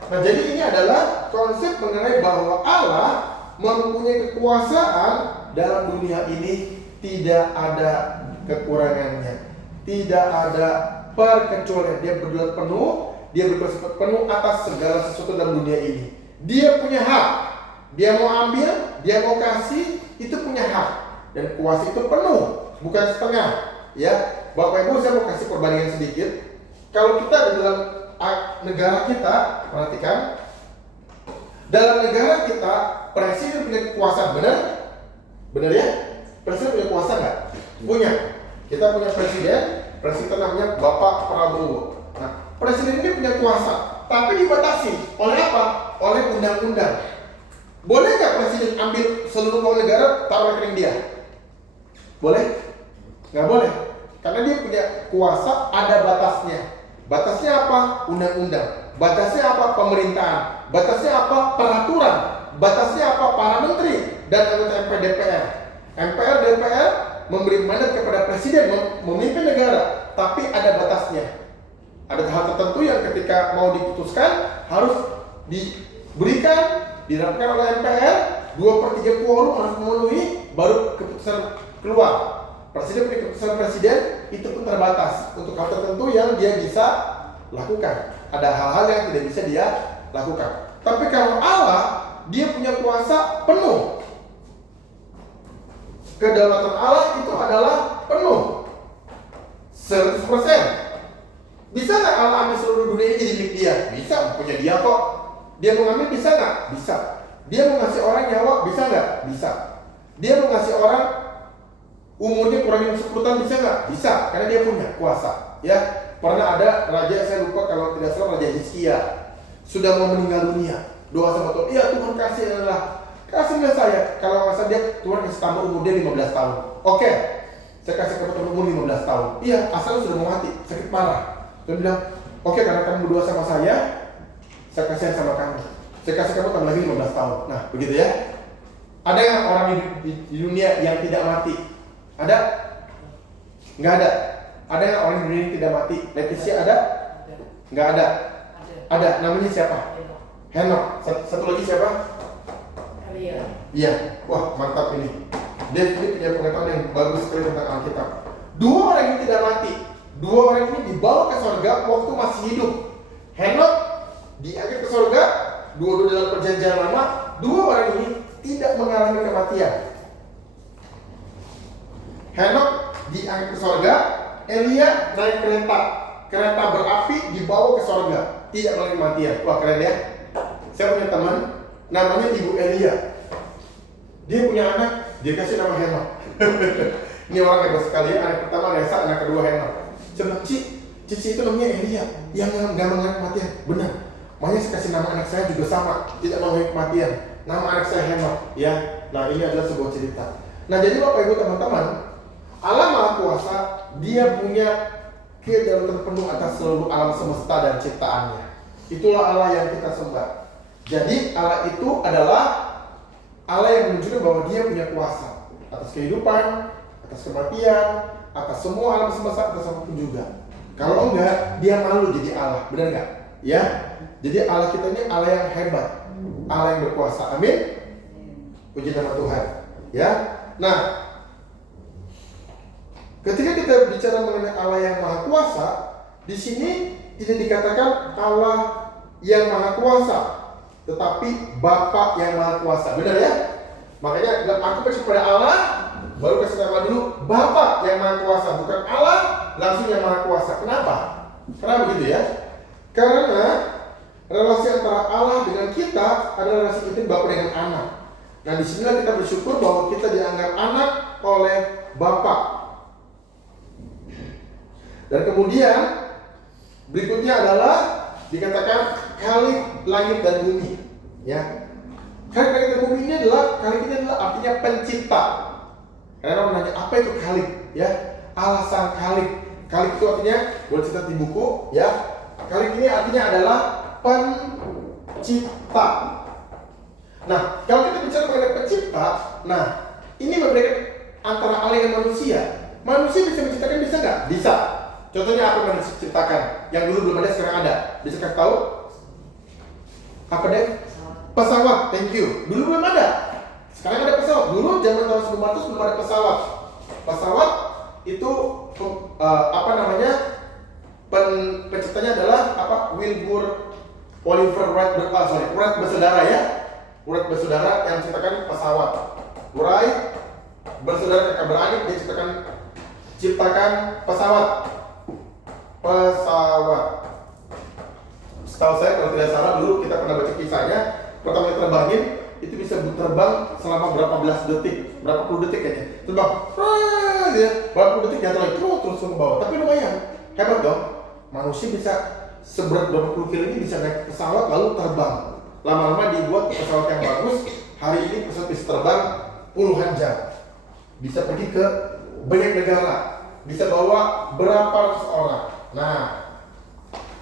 Nah, jadi ini adalah konsep mengenai bahwa Allah mempunyai kekuasaan dalam dunia ini, tidak ada kekurangannya, tidak ada perkecualian. Dia berdaulat penuh, dia berkuasa penuh atas segala sesuatu dalam dunia ini. Dia punya hak. Dia mau ambil, dia mau kasih, itu punya hak. Dan kuasa itu penuh, bukan setengah. Ya, Bapak Ibu, saya mau kasih perbandingan sedikit. Kalau kita di dalam negara kita, perhatikan, dalam negara kita presiden punya kekuasaan, benar? Benar ya? Presiden punya kuasa nggak? Punya. Kita punya presiden namanya Bapak Prabowo. Nah, presiden ini punya kuasa, tapi dibatasi oleh apa? Oleh undang-undang. Boleh nggak presiden ambil seluruh uang negara taruh rekening dia? Boleh? Nggak boleh. Karena dia punya kuasa, ada batasnya. Batasnya apa? Undang-undang. Batasnya apa? Pemerintahan. Batasnya apa? Peraturan. Batasnya apa? Para menteri dan anggota MPR DPR. MPR DPR memberi mandat kepada presiden memimpin negara, tapi ada batasnya. Ada hal tertentu yang ketika mau diputuskan harus diberikan, dirapikan oleh MPR, 2/3 quorum harus memenuhi, baru keputusan keluar. Presiden punya keputusan presiden itu pun terbatas untuk hal tertentu yang dia bisa lakukan. Ada hal-hal yang tidak bisa dia lakukan. Tapi kalau Allah, dia punya kuasa penuh. Kedaulatan Allah itu adalah penuh 100%. Bisa nggak Allah ambil seluruh dunia ini jadi milik dia? Bisa, punya dia kok. Dia mau ngambil bisa nggak? Bisa. Dia mau ngasih orang nyawa bisa nggak? Bisa. Dia mau ngasih orang umurnya kurangin 10 tahun bisa nggak? Bisa, karena dia punya kuasa. Ya, pernah ada raja, saya lupa kalau tidak salah, Raja Hizkia sudah mau meninggal dunia. Doa sama Tuhan, iya Tuhan kasihlah saya. Kalau nggak salah dia, Tuhan kasih tambah umur dia 15 tahun. Oke, saya kasih kamu umur 15 tahun. Iya, asal sudah mau mati, sakit parah. Tuhan bilang, oke, karena kamu berdoa sama saya kasihan sama kamu. Saya kasih kamu tambah lagi 15 tahun. Nah, begitu ya. Ada nggak orang di dunia yang tidak mati? Ada? Nggak ada. Ada nggak orang di dunia yang tidak mati? Leticia ada? Nggak ada. Ada. Namanya siapa? Henok. Satu lagi siapa? Iya. Wah, mantap ini. Dia punya pengetahuan yang bagus sekali tentang Alkitab. 2 orang ini tidak mati. 2 orang ini dibawa ke surga waktu masih hidup. Henok diangkat ke surga, 2 dalam perjanjian lama. 2 orang ini tidak mengalami kematian. Henok diangkat ke surga, Elia naik kereta berapi dibawa ke surga, tidak mengalami kematian. Wah, keren ya. Saya punya teman namanya Ibu Elia. Dia punya anak, dia kasih nama Henok. Ini orang hebat sekali ya. Anak pertama Resa, anak kedua Henok. Coba Cici itu namanya Elia yang nggak mengalami kematian. Benar. Makanya saya kasih nama anak saya juga sama, tidak mengalami kematian. Nama anak saya Henok. Ya. Nah, ini adalah sebuah cerita. Nah, jadi Bapak Ibu teman-teman, Allah Maha Kuasa, dia punya kedaulatan penuh atas seluruh alam semesta dan ciptaannya. Itulah Allah yang kita sembah. Jadi Allah itu adalah Allah yang menunjukkan bahwa dia punya kuasa atas kehidupan, atas kematian, atas semua alam semesta, atas apapun juga. Kalau enggak, dia malu jadi Allah, benar enggak? Ya. Jadi Allah kita ini Allah yang hebat, Allah yang berkuasa. Amin. Puji nama Tuhan. Ya. Nah, ketika kita bicara mengenai Allah yang Maha Kuasa, di sini tidak dikatakan Allah yang Maha Kuasa, tetapi Bapa yang Maha Kuasa. Benar ya? Makanya aku percaya kepada Allah, baru kasih nama dulu Bapa yang Maha Kuasa, bukan Allah langsung yang Maha Kuasa. Kenapa? Kenapa begitu ya? Karena relasi antara Allah dengan kita adalah relasi kita Bapa dengan anak. Nah, di sinilah kita bersyukur bahwa kita dianggap anak oleh Bapa. Dan kemudian berikutnya adalah dikatakan Khalik langit dan bumi. Ya. Khalik langit dan bumi ini adalah artinya pencipta. Karena orang nanya apa itu Khalik? Ya, Allah sang Khalik. Khalik itu artinya boleh catat di buku. Ya, Khalik ini artinya adalah pencipta. Nah, kalau kita bicara mengenai pencipta, nah ini memberikan antara Allah dengan manusia. Manusia bisa menciptakan, bisa nggak? Bisa. Contohnya apa yang diciptakan? Yang dulu belum ada, sekarang ada. Bisa kasih tahu? Apa deh? Pesawat. Thank you. Dulu belum ada. Sekarang ada pesawat. Dulu zaman tahun 1900 belum ada pesawat. Pesawat itu penciptanya adalah Wilbur Oliver Wright bersaudara ya. Wright bersaudara yang menciptakan pesawat. Wright bersaudara kakak beradik, dia ciptakan pesawat. Setahu saya kalau tidak salah dulu kita pernah baca kisahnya, pertama terbangin itu bisa terbang selama berapa belas detik, berapa puluh detik kayaknya. Terbang, ya, berapa puluh detik jatuh lagi, terus ke bawah. Tapi lumayan, hebat dong. Manusia bisa seberat berapa puluh kilo ini bisa naik pesawat lalu terbang. Lama-lama dibuat pesawat yang bagus, hari ini pesawat bisa terbang puluhan jam. Bisa pergi ke banyak negara, bisa bawa berapa ratus orang. Nah,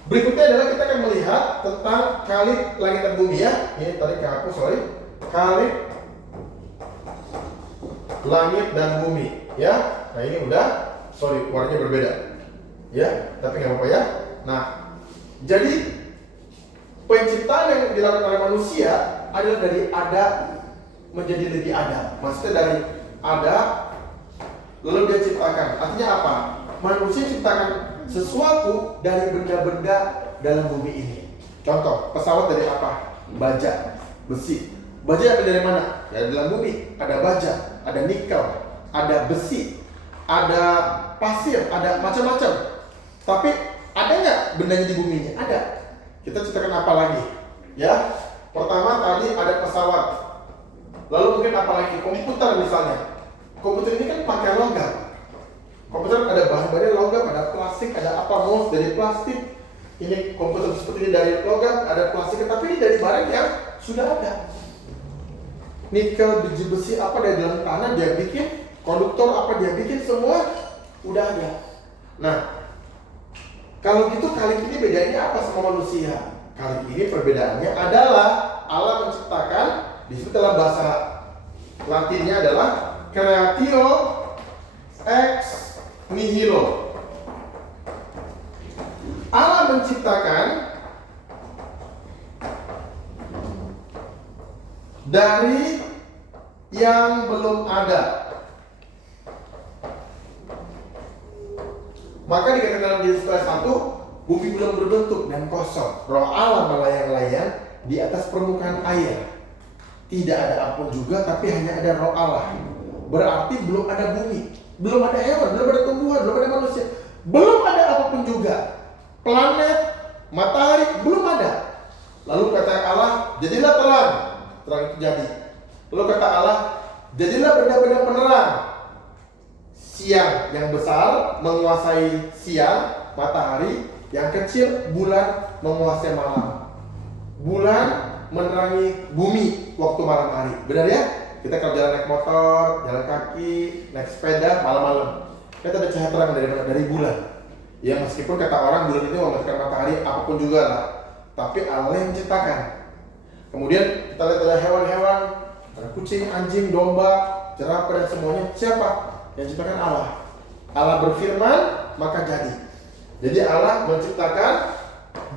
berikutnya adalah kita akan melihat tentang kalik langit dan bumi ya. Ini tadi kehapus, sorry. Kalik langit dan bumi ya. Nah ini udah, sorry warnanya berbeda ya, tapi nggak apa-apa ya. Nah, jadi penciptaan yang dilakukan oleh manusia adalah dari ada menjadi lebih ada. Maksudnya dari ada lalu dia ciptakan. Artinya apa? Manusia ciptakan sesuatu dari benda-benda dalam bumi ini. Contoh, pesawat dari apa? Baja, besi. Baja yang dari mana? Ya dalam bumi. Ada baja, ada nikel, ada besi, ada pasir, ada macam-macam. Tapi ada nggak bendanya di bumi ini? Ada. Kita ciptakan apa lagi? Ya, pertama tadi ada pesawat. Lalu mungkin apa lagi? Komputer misalnya. Komputer ini kan pakai logam. Komputer ada bahan-bahannya logam, ada plastik, ada apa, mouse dari plastik. Ini komputer seperti ini dari logam, ada plastik, tapi ini dari barang yang sudah ada. Nikel, biji besi, apa dari dalam tanah dia bikin, konduktor apa dia bikin, semua udah ada. Nah, kalau gitu kali ini bedanya apa sama manusia? Kali ini perbedaannya adalah Allah menciptakan, disebut dalam bahasa Latinnya adalah creatio ex nihilo. Allah menciptakan dari yang belum ada. Maka dikatakan dalam Genesis 1, bumi belum berbentuk dan kosong. Roh Allah melayang-layang di atas permukaan air. Tidak ada ampun juga, tapi hanya ada roh Allah. Berarti belum ada bumi, belum ada hewan, belum ada tumbuhan, belum ada manusia, belum ada apapun juga. Planet, matahari, belum ada. Lalu kata Allah, jadilah terang. Terang itu jadi. Lalu kata Allah, jadilah benda-benda penerang. Siang yang besar menguasai siang, matahari. Yang kecil, bulan menguasai malam. Bulan menerangi bumi waktu malam hari. Benar ya? Kita kalau jalan naik motor, jalan kaki, naik sepeda malam-malam, kita ada cahaya terang dari mana? Dari bulan. Ya meskipun kata orang bulan itu mematikan matahari apapun juga lah, tapi Allah yang menciptakan. Kemudian kita lihat ada hewan-hewan, ada kucing, anjing, domba, jerapah dan semuanya. Siapa? Yang menciptakan Allah. Allah berfirman maka jadi. Jadi Allah menciptakan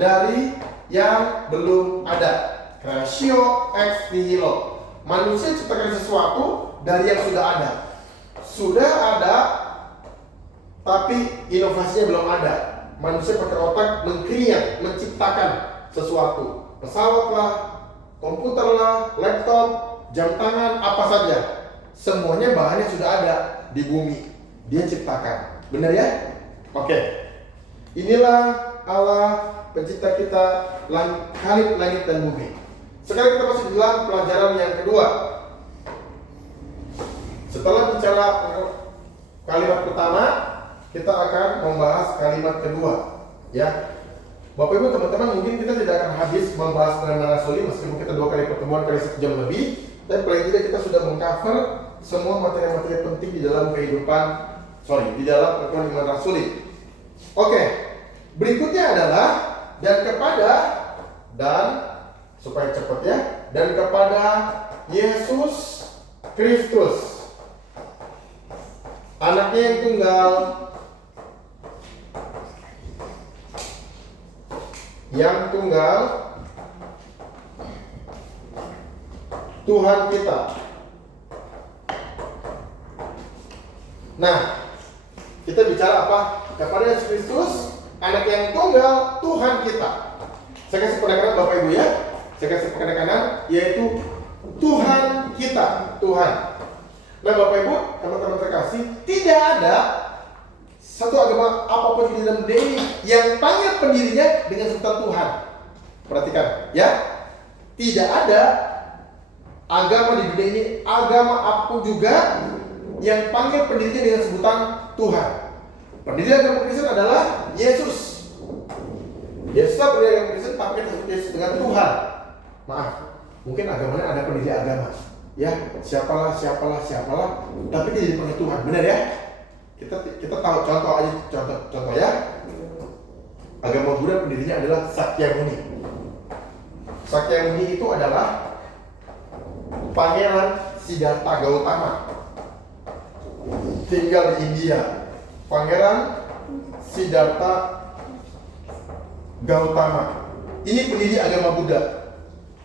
dari yang belum ada. Creatio ex nihilo. Manusia ciptakan sesuatu dari yang sudah ada. Sudah ada, tapi inovasinya belum ada. Manusia pakai otak mengkreat, menciptakan sesuatu. Pesawat lah, komputer lah, laptop, jam tangan, apa saja. Semuanya bahannya sudah ada di bumi. Dia ciptakan. Benar ya? Oke. Inilah Allah pencipta kita, khalik langit dan bumi. Sekarang kita masuk dalam pelajaran yang kedua. Setelah bicara kalimat pertama, kita akan membahas kalimat kedua. Ya, Bapak Ibu teman-teman, mungkin kita tidak akan habis membahas penerimaan rasuli meskipun kita 2 kali pertemuan kali 1 jam lebih. Dan paling tidak kita sudah mengcover semua materi-materi penting di dalam kehidupan, di dalam pertemuan iman rasuli. Oke, berikutnya adalah dan supaya cepat ya, dan kepada Yesus Kristus, anaknya yang tunggal, Tuhan kita. Nah, kita bicara apa? Kepada Yesus Kristus, anak yang tunggal, Tuhan kita. Saya kasih penekanan Bapak Ibu ya. Saya kasih penekanan yaitu Tuhan kita, Tuhan. Nah Bapak Ibu, teman-teman terkasih, tidak ada satu agama apapun di dalam dunia ini yang panggil pendirinya dengan sebutan Tuhan. Perhatikan ya, tidak ada agama di dunia ini, agama apapun juga yang panggil pendirinya dengan sebutan Tuhan. Pendiri agama Kristen adalah Yesus. Yesuslah pendiri agama Kristen, tapi kita sebut Yesus dengan Tuhan. Maaf, mungkin agamanya ada pendiri agama. Ya, siapalah, tapi dia jadi panggil Tuhan. Benar ya? Kita tahu contoh aja, contoh ya. Agama Buddha pendirinya adalah Sakyamuni. Sakyamuni itu adalah Pangeran Siddhartha Gautama, tinggal di India. Pangeran Siddhartha Gautama ini pendiri agama Buddha.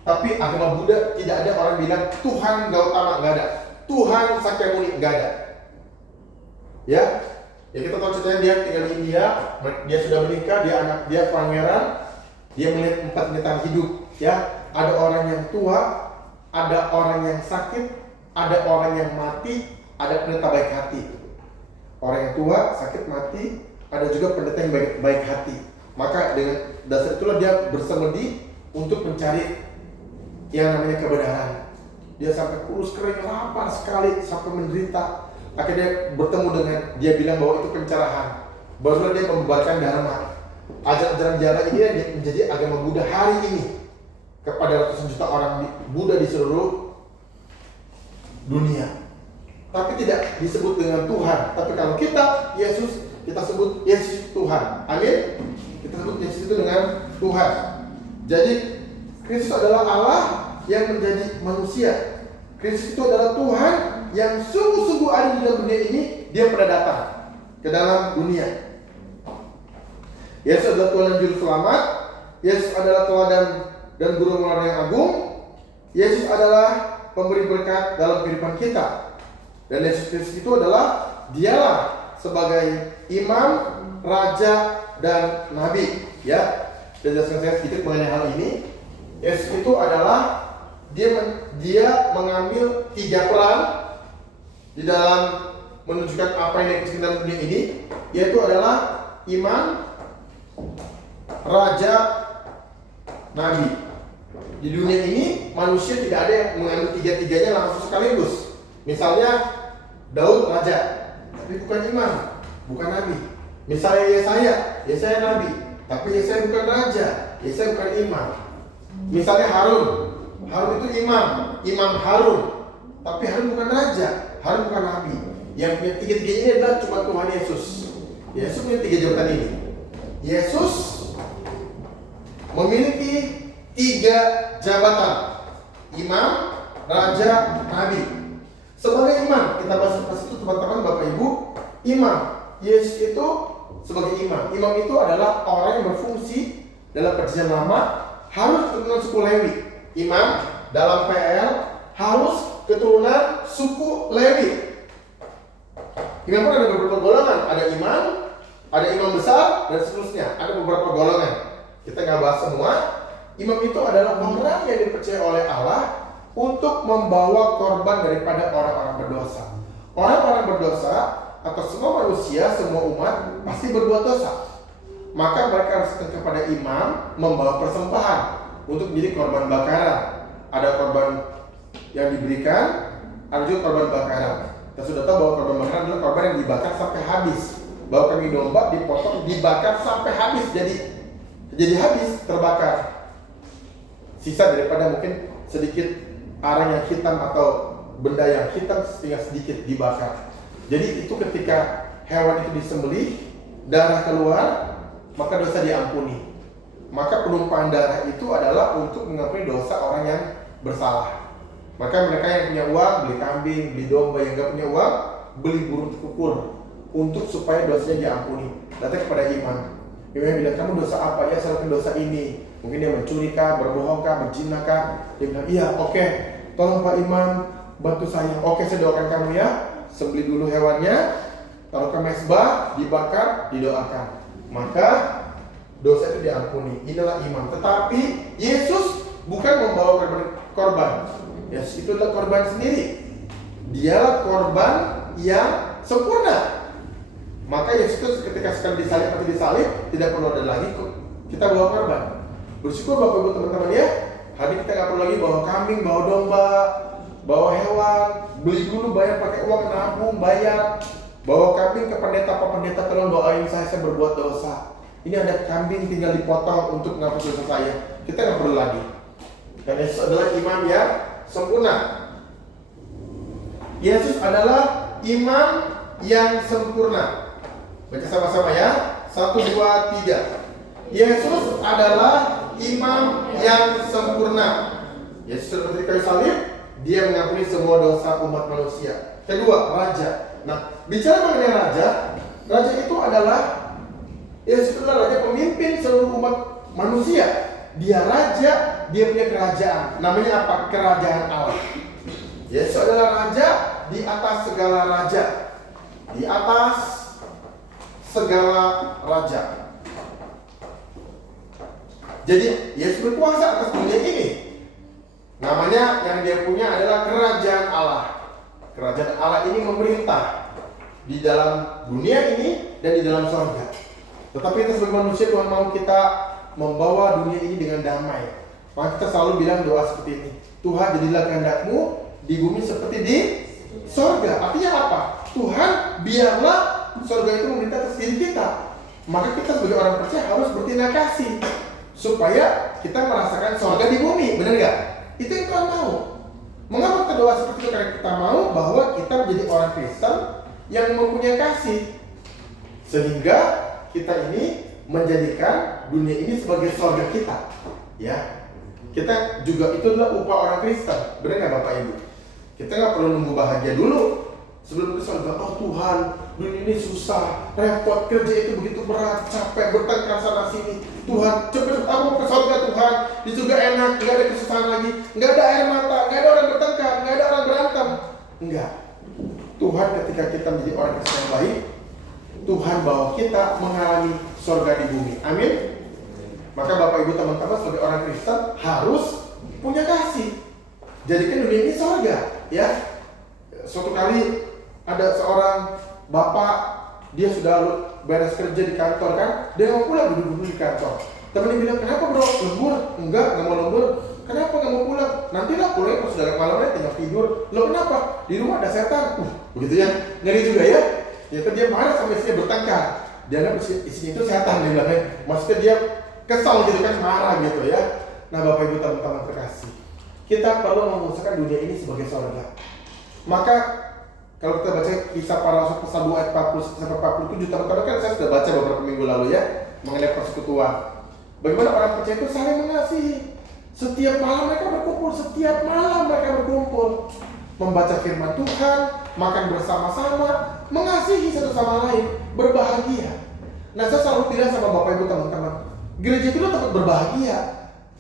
Tapi agama Buddha tidak ada orang bilang Tuhan Gautama, nggak ada. Tuhan Sakyamuni, nggak ada. Ya kita tahu ceritanya dia tinggal di India, dia sudah menikah, dia pangeran, dia melihat 4 bintang hidup. Ya, ada orang yang tua, ada orang yang sakit, ada orang yang mati, ada pendeta baik hati. Orang yang tua, sakit, mati, ada juga pendeta yang baik hati. Maka dengan dasar itulah dia bersemedi untuk mencari yang namanya kebenaran. Dia sampai kurus kering, lapar sekali, sampai menderita. Akhirnya bertemu dengan, dia bilang bahwa itu pencerahan. Barulah dia membubarkan dharma. Ajaran-ajaran Jawa ini yang menjadi agama Buddha hari ini kepada ratusan juta orang Buddha di seluruh dunia. Tapi tidak disebut dengan Tuhan. Tapi kalau kita Yesus, kita sebut Yesus Tuhan. Amin. Kita sebut Yesus itu dengan Tuhan. Jadi Kristus adalah Allah yang menjadi manusia. Kristus itu adalah Tuhan yang sungguh-sungguh ada di dalam dunia ini. Dia pernah datang ke dalam dunia. Yesus adalah Tuhan dan Juru Selamat. Yesus adalah teladan dan guru moral yang agung. Yesus adalah pemberi berkat dalam kehidupan kita. Dan Yesus Kristus itu adalah dialah sebagai imam, raja, dan nabi. Ya, dan jelaskan saya sedikit mengenai hal ini. Yesus itu adalah dia mengambil 3 peran di dalam menunjukkan apa yang dikerjakan dalam dunia ini, yaitu adalah imam, raja, nabi. Di dunia ini manusia tidak ada yang mengambil 3-tiganya langsung sekaligus. Misalnya Daud raja, tapi bukan imam, bukan nabi. Misalnya Yesaya nabi, tapi Yesaya bukan raja, Yesaya bukan imam. Misalnya Harun itu imam Harun, tapi Harun bukan raja, Harun bukan nabi. Yang punya 3-tiganya ini adalah cuma Tuhan Yesus. Yesus punya 3 jabatan ini. Yesus memiliki 3 jabatan: imam, raja, nabi. Sebagai imam, kita bahas itu teman-teman, Bapak Ibu. Imam, Yesus itu sebagai imam. Imam itu adalah orang yang berfungsi dalam perjanjian lama, harus keturunan suku Lewi. Imam dalam PL harus keturunan suku Lewi. Imam pun ada beberapa golongan, ada imam besar, dan seterusnya. Ada beberapa golongan. Kita nggak bahas semua. Imam itu adalah orang yang dipercaya oleh Allah untuk membawa korban daripada orang-orang berdosa. Orang-orang berdosa atau semua manusia, semua umat pasti berbuat dosa. Maka mereka harus kepada imam membawa persembahan untuk menjadi korban bakaran. Ada korban yang diberikan, ada juga korban bakaran. Kita sudah tahu bahwa korban bakaran adalah korban yang dibakar sampai habis. Bahwa kambing domba dipotong, dibakar sampai habis, jadi habis, terbakar. Sisa daripada mungkin sedikit arang yang hitam atau benda yang hitam tinggal sedikit dibakar. Jadi itu ketika hewan itu disembelih, darah keluar, maka dosa diampuni. Maka penumpahan darah itu adalah untuk mengampuni dosa orang yang bersalah. Maka mereka yang punya uang beli kambing, beli domba. Yang nggak punya uang beli burung terkukur untuk supaya dosanya diampuni. Datang kepada imam. Imam bilang, kamu dosa apa? Ya, saya lakukan dosa ini. Mungkin dia mencuri kah, berbohong kah, berzina kah? Dia bilang, iya, oke. Tolong Pak Imam bantu saya. Oke, saya doakan kamu ya. Sembelih dulu hewannya, taruh ke mezbah, dibakar, didoakan. Maka dosa itu diampuni. Inilah imam. Tetapi Yesus bukan membawa korban. Yesus itu adalah korban sendiri. Dialah korban yang sempurna. Maka Yesus ketika sekali disalib atau disalib, tidak perlu ada lagi kita bawa korban. Bersyukur Bapak Ibu teman-teman ya. Hari kita nggak perlu lagi bawa kambing, bawa domba, bawa hewan, beli dulu, bayar pakai uang, nabung, bayar, bawa kambing ke pendeta, Pak Pendeta tolong doain saya berbuat dosa. Ini ada kambing tinggal dipotong untuk menghapus dosa saya. Kita nggak perlu lagi. Dan Yesus adalah imam yang sempurna. Yesus adalah imam yang sempurna. Baca sama-sama ya. 1, 2, 3. Yesus adalah imam yang sempurna. Yesus seperti kayu salib, dia mengampuni semua dosa umat manusia. Kedua, raja. Nah, bicara mengenai raja, raja itu adalah Yesus adalah raja pemimpin seluruh umat manusia. Dia raja, dia punya kerajaan. Namanya apa? Kerajaan Allah. Yesus adalah raja di atas segala raja. Di atas segala raja. Jadi Yesus berkuasa atas dunia ini. Namanya yang dia punya adalah kerajaan Allah. Kerajaan Allah ini memerintah di dalam dunia ini dan di dalam surga. Tetapi kita sebagai manusia, Tuhan mau kita membawa dunia ini dengan damai. Maka kita selalu bilang doa seperti ini. Tuhan, jadilah kehendak-Mu di bumi seperti di surga. Artinya apa? Tuhan, biarlah surga itu memerintah atas diri kita. Maka kita sebagai orang percaya harus bertindak kasih supaya kita merasakan surga di bumi. Benar nggak? Itu yang Tuhan mau. Mengapa kita doa seperti itu? Karena kita mau bahwa kita menjadi orang Kristen yang mempunyai kasih, sehingga kita ini menjadikan dunia ini sebagai surga kita. Ya, kita juga itu adalah upah orang Kristen. Benar nggak Bapak Ibu? Kita nggak perlu nunggu bahagia dulu sebelum ke surga. Oh Tuhan, dunia ini susah, repot, kerja itu begitu berat, capek, bertengkar sana sini. Tuhan, cepet aku ke surga Tuhan. Di surga enak, nggak ada kesusahan lagi, nggak ada air mata, nggak ada orang bertengkar, nggak ada orang berantem. Enggak. Tuhan ketika kita menjadi orang Kristen yang baik, Tuhan bawa kita mengalami surga di bumi. Amin. Maka Bapak Ibu teman-teman sebagai orang Kristen harus punya kasih. Jadikan dunia ini surga. Ya. Suatu kali ada seorang bapak, dia sudah beres kerja di kantor kan, dia mau pulang, duduk-duduk di kantor. Temennya bilang, kenapa bro? Lembur? Enggak mau lembur. Kenapa nggak mau pulang? Nantilah pulangnya pas sudah malamnya tinggal tidur. Lo kenapa? Di rumah ada setan. Begitu ya, ngeri juga ya. Ya kan dia marah sama istrinya, bertengkar. Dia anggap istrinya itu setan, dia bilangnya. Maksudnya dia kesal gitu kan, marah gitu ya. Nah Bapak Ibu teman-teman terkasih, kita perlu mengusahakan dunia ini sebagai surga. Maka kalau kita baca kisah para rasul pasal 2 ayat 40 sampai 47, teman-teman kan saya sudah baca beberapa minggu lalu ya mengenai persekutuan. Bagaimana orang percaya itu saling mengasihi. Setiap malam mereka berkumpul, setiap malam mereka berkumpul, membaca firman Tuhan, makan bersama-sama, mengasihi satu sama lain, berbahagia. Nah saya selalu bilang sama Bapak Ibu teman-teman, gereja itu tempat berbahagia.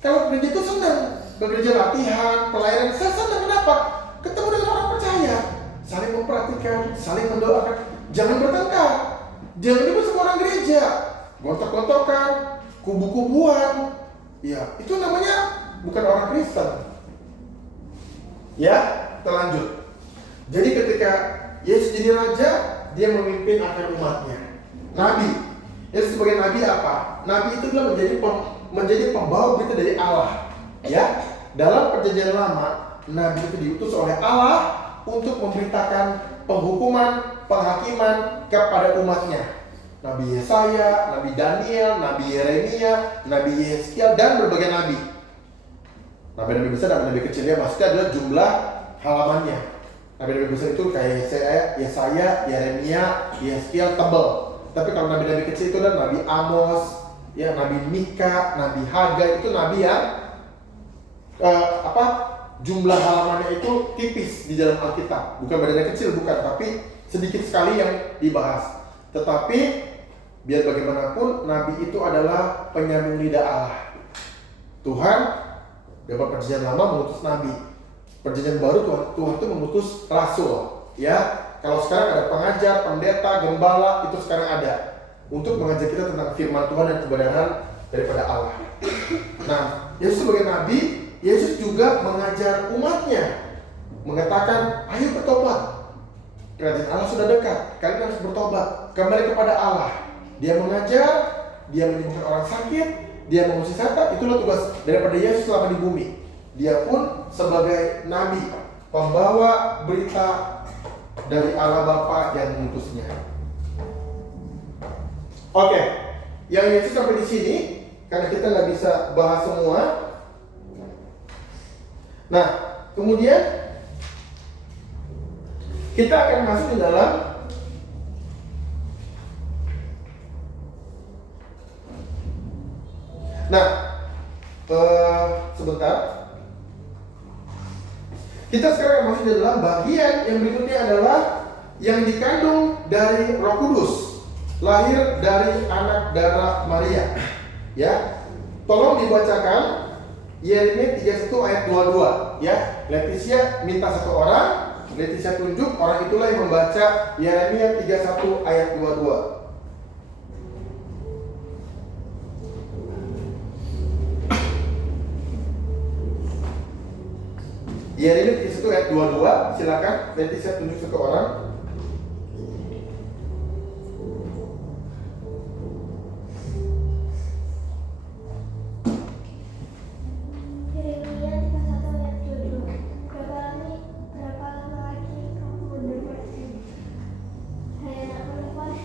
Kalau gereja itu senang, ke gereja latihan, pelayanan, saya senang. Kenapa? Ketemu dengan orang percaya, saling memperhatikan, saling mendoakan, jangan bertengkar, jangan ribut sama orang gereja, gontok-gontokan, kubu-kubuan, ya itu namanya bukan orang Kristen. Ya, kita lanjut. Jadi ketika Yesus jadi raja, dia memimpin akan umatnya. Nabi, Yesus sebagai nabi apa? Nabi itu adalah menjadi pembawa berita dari Allah. Ya, dalam perjanjian lama, nabi itu diutus oleh Allah untuk memberitakan penghukuman, penghakiman kepada umatnya. Nabi Yesaya, Nabi Daniel, Nabi Yeremia, Nabi Yeskiel, dan berbagai nabi. Nabi-nabi besar dan nabi kecilnya maksudnya adalah jumlah halamannya. Nabi-nabi besar itu kayak Yesaya, Yeremia, Yeskiel, tebel. Tapi kalau nabi-nabi kecil itu adalah Nabi Amos, ya Nabi Mika, Nabi Hagai, itu nabi yang jumlah halamannya itu tipis di dalam Alkitab. Bukan badannya kecil, bukan, tapi sedikit sekali yang dibahas. Tetapi biar bagaimanapun, nabi itu adalah penyambung lidah Allah. Tuhan dalam perjanjian lama mengutus nabi. Perjanjian baru Tuhan itu mengutus rasul. Ya, kalau sekarang ada pengajar, pendeta, gembala, itu sekarang ada untuk mengajar kita tentang firman Tuhan dan kebenaran daripada Allah. Nah, Yesus sebagai nabi, Yesus juga mengajar umatnya, mengatakan, ayo bertobat, kerajaan Allah sudah dekat, kalian harus bertobat, kembali kepada Allah. Dia mengajar, dia menyembuhkan orang sakit, dia mengusir setan. Itulah tugas daripada Yesus selama di bumi. Dia pun sebagai nabi, pembawa berita dari Allah Bapa yang mengutusnya. Oke, yang Yesus sampai di sini karena kita nggak bisa bahas semua. Nah, kemudian kita akan masuk di dalam sebentar. Kita sekarang masuk di dalam bagian yang berikutnya adalah yang dikandung dari Roh Kudus, lahir dari anak darah Maria. Ya, tolong dibacakan Yeremia 31 ayat 22. Ya, Leticia minta satu orang, Leticia tunjuk, orang itulah yang membaca Yeremia 31 ayat 22. Yeremia 31 ayat 22, silakan Leticia tunjuk satu orang. Yeremia 31 ayat 22. Berapa lama lagi kamu mundur maju? Hai anak perempuan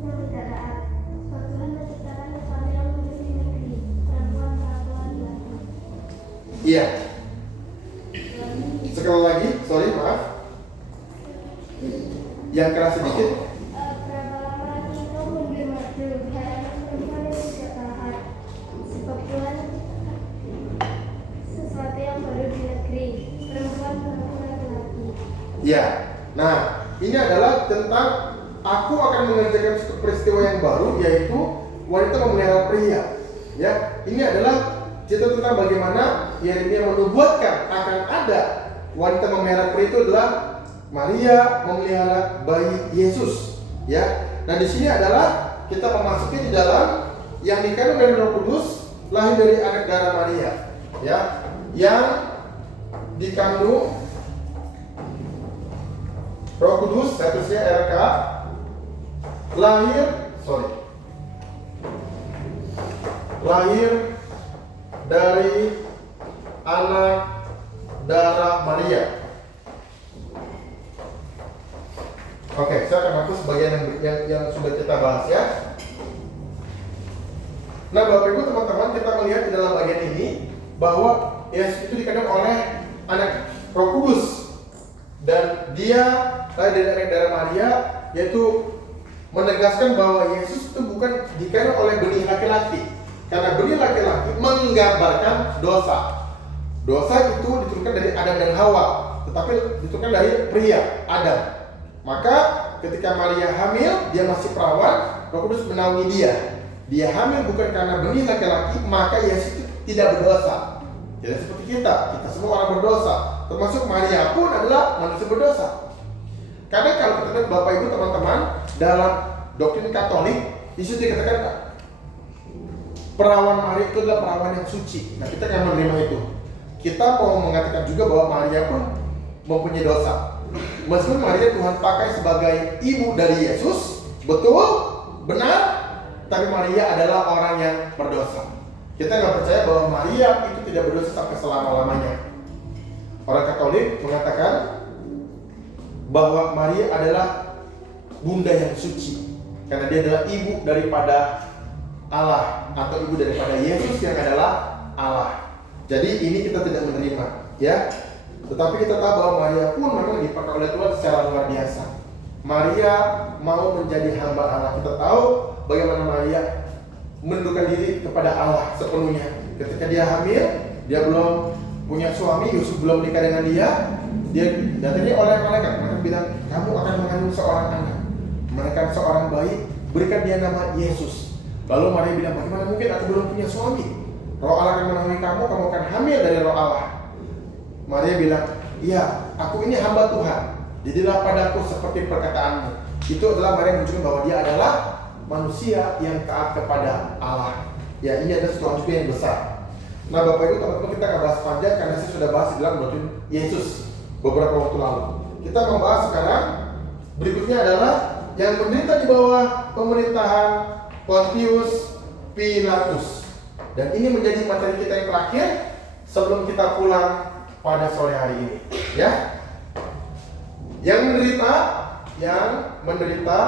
yang tidak taat. Sebab Tuhan menciptakan sesuatu yang baru di negeri, perempuan laki-laki. Iya. Sekali lagi, sorry maaf. Yang keras sedikit. Berapa lama lagi kau mundur maju? Hai anak perempuan yang tidak taat. Sebab Tuhan menciptakan sesuatu yang baru di negeri, perempuan laki-laki. Ya. Nah, ini adalah tentang aku akan mengerjakan suatu peristiwa yang baru, yaitu wanita memelihara pria. Ya, ini adalah cerita tentang bagaimana Yeremia menubuatkan akan ada wanita memelihara pria, itu adalah Maria memelihara bayi Yesus. Ya, nah di sini adalah kita memasuki di dalam yang dikandung dari Roh Kudus, lahir dari anak darah Maria. Ya, yang dikandung Roh Kudus, statusnya RK, lahir dari anak darah Maria. Oke, saya akan hapus bagian yang sudah kita bahas ya. Nah, Bapak Ibu teman-teman, kita melihat di dalam bagian ini bahwa Yesus itu dikandung oleh anak Roh Kudus dan dia lahir dari anak darah Maria, yaitu menegaskan bahwa Yesus itu bukan dikandung oleh benih laki-laki. Karena benih laki-laki menggambarkan dosa. Dosa itu diturunkan dari Adam dan Hawa, tetapi diturunkan dari pria Adam. Maka ketika Maria hamil, dia masih perawan, Roh Kudus menaungi dia. Dia hamil bukan karena benih laki-laki, maka Yesus itu tidak berdosa. Jadi seperti kita semua orang berdosa, termasuk Maria pun adalah manusia berdosa. Karena kalau kita lihat Bapak Ibu teman-teman, dalam doktrin Katolik, Yesus dikatakan perawan Maria itu adalah perawan yang suci. Nah, kita nggak menerima itu. Kita mau mengatakan juga bahwa Maria pun mempunyai dosa. Meskipun Maria Tuhan pakai sebagai ibu dari Yesus, betul, benar, tapi Maria adalah orang yang berdosa. Kita nggak percaya bahwa Maria itu tidak berdosa sampai selama-lamanya. Orang Katolik mengatakan bahwa Maria adalah bunda yang suci, karena dia adalah ibu daripada Allah, atau ibu daripada Yesus yang adalah Allah. Jadi ini kita tidak menerima, ya. Tetapi kita tahu bahwa Maria pun memang dipakai oleh Tuhan secara luar biasa. Maria mau menjadi hamba Allah. Kita tahu bagaimana Maria menundukkan diri kepada Allah sepenuhnya. Ketika dia hamil, dia belum punya suami, Yusuf belum menikah dengan dia datangnya oleh malaikat. Malaikat bilang, kamu akan mengandung seorang anak, melahirkan seorang bayi, berikan dia nama Yesus. Lalu Maria bilang, bagaimana mungkin aku belum punya suami? Roh Allah akan menaungi kamu akan hamil dari Roh Allah. Maria bilang, iya, aku ini hamba Tuhan, jadilah padaku seperti perkataanmu. Itu adalah Maria menunjukkan bahwa dia adalah manusia yang taat kepada Allah. Ya, ini adalah sesuatu yang besar. Nah, Bapak Ibu teman-teman, kita nggak bahas panjang karena saya sudah bahas di dalam doktrin Yesus beberapa waktu lalu. Kita membahas sekarang berikutnya adalah yang menderita di bawah pemerintahan Pontius Pilatus. Dan ini menjadi materi kita yang terakhir sebelum kita pulang pada sore hari ini, ya. Yang menderita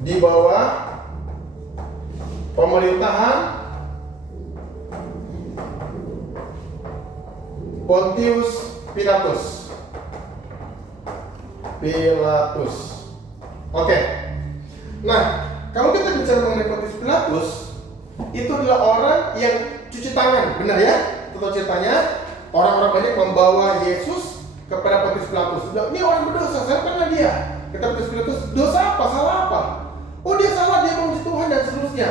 di bawah pemerintahan Pontius Pilatus. Oke. Nah, kalau kita bicara mengenai Pontius Pilatus, itu adalah orang yang cuci tangan, benar ya? Itu ceritanya, orang-orang banyak membawa Yesus kepada Pontius Pilatus. Ini orang berdosa, saya kenal dia. Kata Pontius Pilatus, dosa apa? Salah apa? Oh, dia salah, dia memuji Tuhan dan seterusnya.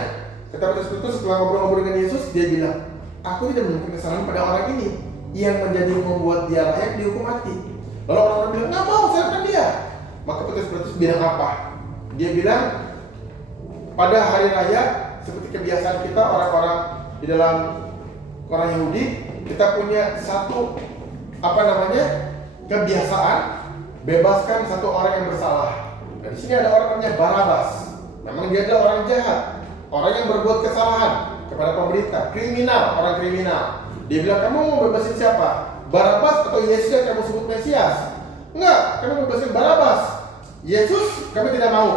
Kata Pontius Pilatus, setelah ngobrol-ngobrol dengan Yesus, dia bilang, aku tidak menemukan kesalahan pada orang ini yang menjadi membuat dia layak dihukum mati. Lalu orang-orang bilang, nggak mau, salibkan dia. Maka Pontius Pilatus bilang apa? Dia bilang, pada hari raya, seperti kebiasaan kita orang-orang di dalam orang Yahudi, kita punya satu kebiasaan, bebaskan satu orang yang bersalah. Nah, di sini ada orang namanya Barabas. Memang dia adalah orang jahat, orang yang berbuat kesalahan kepada pemerintah, kriminal, orang kriminal. Dia bilang, kamu mau bebasin siapa? Barabas atau Yesus yang kamu sebut Mesias? Enggak, kami mau bebasin Barabas. Yesus kami tidak mau.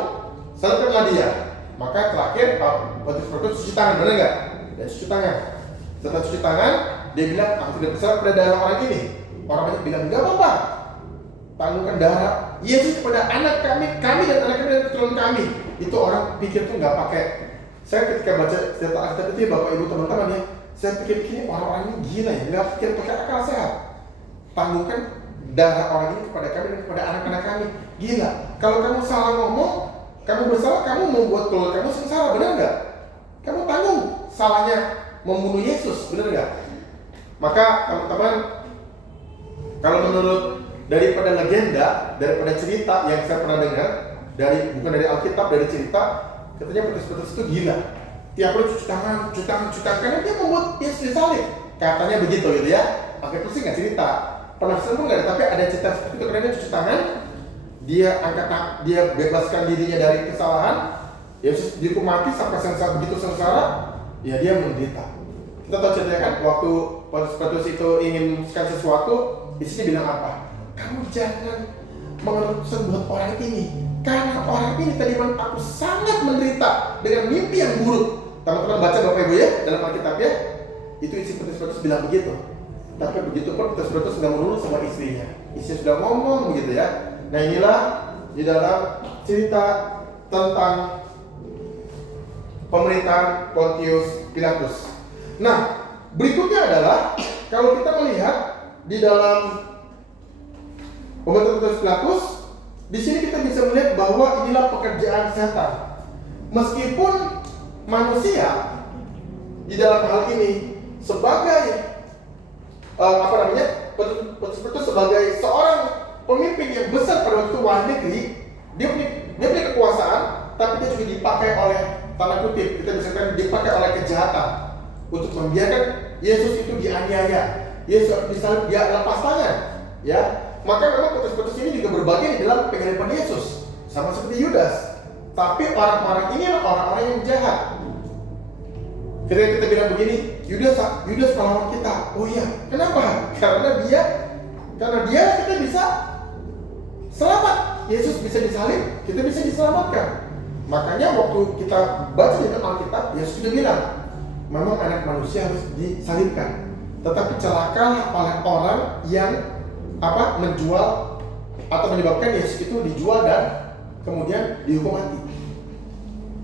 Salibkanlah dia. Maka terakhir Pontius Pilatus cuci tangan, benar nggak? Dan cuci tangan. Setelah cuci tangan, dia bilang, aku tidak bersalah pada darah orang ini. Orang banyak bilang, nggak apa-apa, tanggungkan darah Yesus kepada anak kami dan anak kami dan keturunan kami. Itu orang pikir tuh nggak pakai. Saya ketika baca cerita Alkitab itu ya, Bapak Ibu teman-teman ya, saya pikir ini orang-orang ini gila ya, nggak pikir pakai akal sehat. Tanggungkan darah orang ini kepada kami dan kepada anak-anak kami. Gila. Kalau kamu salah ngomong, kamu bersalah, kamu membuat keluarga kamu sengsara, benar nggak? Kamu tanggung salahnya membunuh Yesus, benar nggak? Maka teman-teman, kalau menurut daripada legenda, daripada cerita yang saya pernah dengar, bukan dari Alkitab, dari cerita, katanya Pontius Pilatus itu gila. Tiap hari cuci tangan, karena dia membuat Yesus disalib. Katanya begitu gitu ya. Alkitab sih nggak cerita, penafsiran pun nggak ada, tapi ada cerita seperti itu. Karena dia cuci tangan, dia bebaskan dirinya dari kesalahan, Yesus dihukum mati sampai begitu sengsara, ya dia menderita. Kita tahu ceritanya kan, waktu Pontius Pilatus itu ingin memutuskan sesuatu, isinya bilang apa? Kamu jangan mengeluh buat orang ini, karena orang ini tadi aku sangat menderita dengan mimpi yang buruk. Teman-teman baca Bapak Ibu ya dalam Alkitab ya, itu isi Pontius Pilatus bilang begitu. Tapi begitu pun Pontius Pilatus nggak menurut sama istrinya. Istrinya sudah ngomong begitu ya. Nah inilah di dalam cerita tentang pemerintahan Pontius Pilatus. Nah berikutnya adalah kalau kita melihat di dalam pemerintahan Pontius Pilatus, di sini kita bisa melihat bahwa inilah pekerjaan setan. Meskipun manusia di dalam hal ini sebagai Pontius Pilatus sebagai seorang pemimpin yang besar pada waktu wali negeri, dia punya kekuasaan, tapi dia juga dipakai oleh tanda kutip, kita bisa katakan dipakai oleh kejahatan untuk membiarkan Yesus itu dianiaya, Yesus disalib, dia lepas tangan, ya. Maka memang Pontius Pilatus ini juga berbagian di dalam penggalian Yesus, sama seperti Yudas. Tapi orang-orang ini adalah orang-orang yang jahat. Ketika kita bilang begini, Yudas pahlawan kita. Oh iya, kenapa? Karena dia kita bisa selamat. Yesus bisa disalib, kita bisa diselamatkan. Makanya waktu kita baca di dalam Alkitab, Yesus juga bilang, memang anak manusia harus disalibkan. Tetapi celakalah oleh orang yang menjual atau menyebabkan Yesus itu dijual dan kemudian dihukum mati.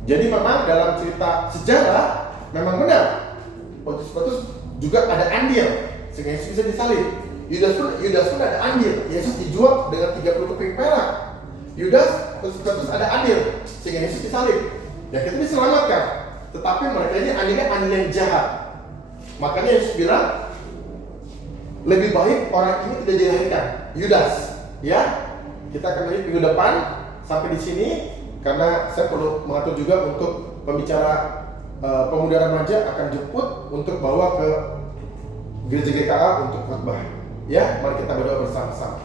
Jadi memang dalam cerita sejarah memang benar Pontius Pilatus juga ada andil sehingga Yesus bisa disalib. Yudas pun ada andil, Yesus dijual dengan 30 keping perak. Pontius Pilatus ada andil sehingga Yesus disalib. Dan kita diselamatkan. Tetapi mereka ini andilnya andil yang jahat. Makanya Yesus bilang lebih baik orang ini tidak dilahirkan. Yudas, ya. Kita akan lihat minggu depan sampai di sini karena saya perlu mengatur juga untuk pembicara pemuda remaja akan jemput untuk bawa ke gereja GKA untuk khotbah. Ya, mari kita berdoa bersama-sama.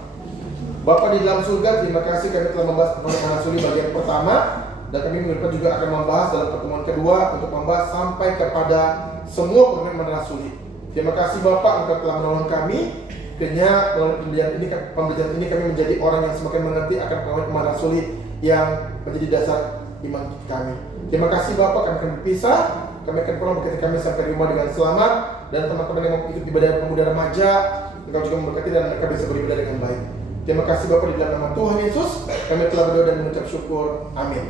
Bapa di dalam surga, terima kasih kami telah membahas pertemuan rasuli bagian pertama dan kami minggu depan juga akan membahas dalam pertemuan kedua untuk membahas sampai kepada semua pertemuan rasuli. Terima kasih Bapak, Engkau telah menolong kami. Kiranya melalui pembelajaran ini kami menjadi orang yang semakin mengerti akan pengalaman iman rasuli yang menjadi dasar iman kami. Terima kasih Bapak, kami akan berpisah. Kami akan pulang ketika kami sampai di rumah dengan selamat. Dan teman-teman yang mau ikut ibadah pemuda remaja, Engkau juga memberkati dan mereka bisa beribadah dengan baik. Terima kasih Bapak, di dalam nama Tuhan Yesus kami telah berdoa dan mengucap syukur. Amin.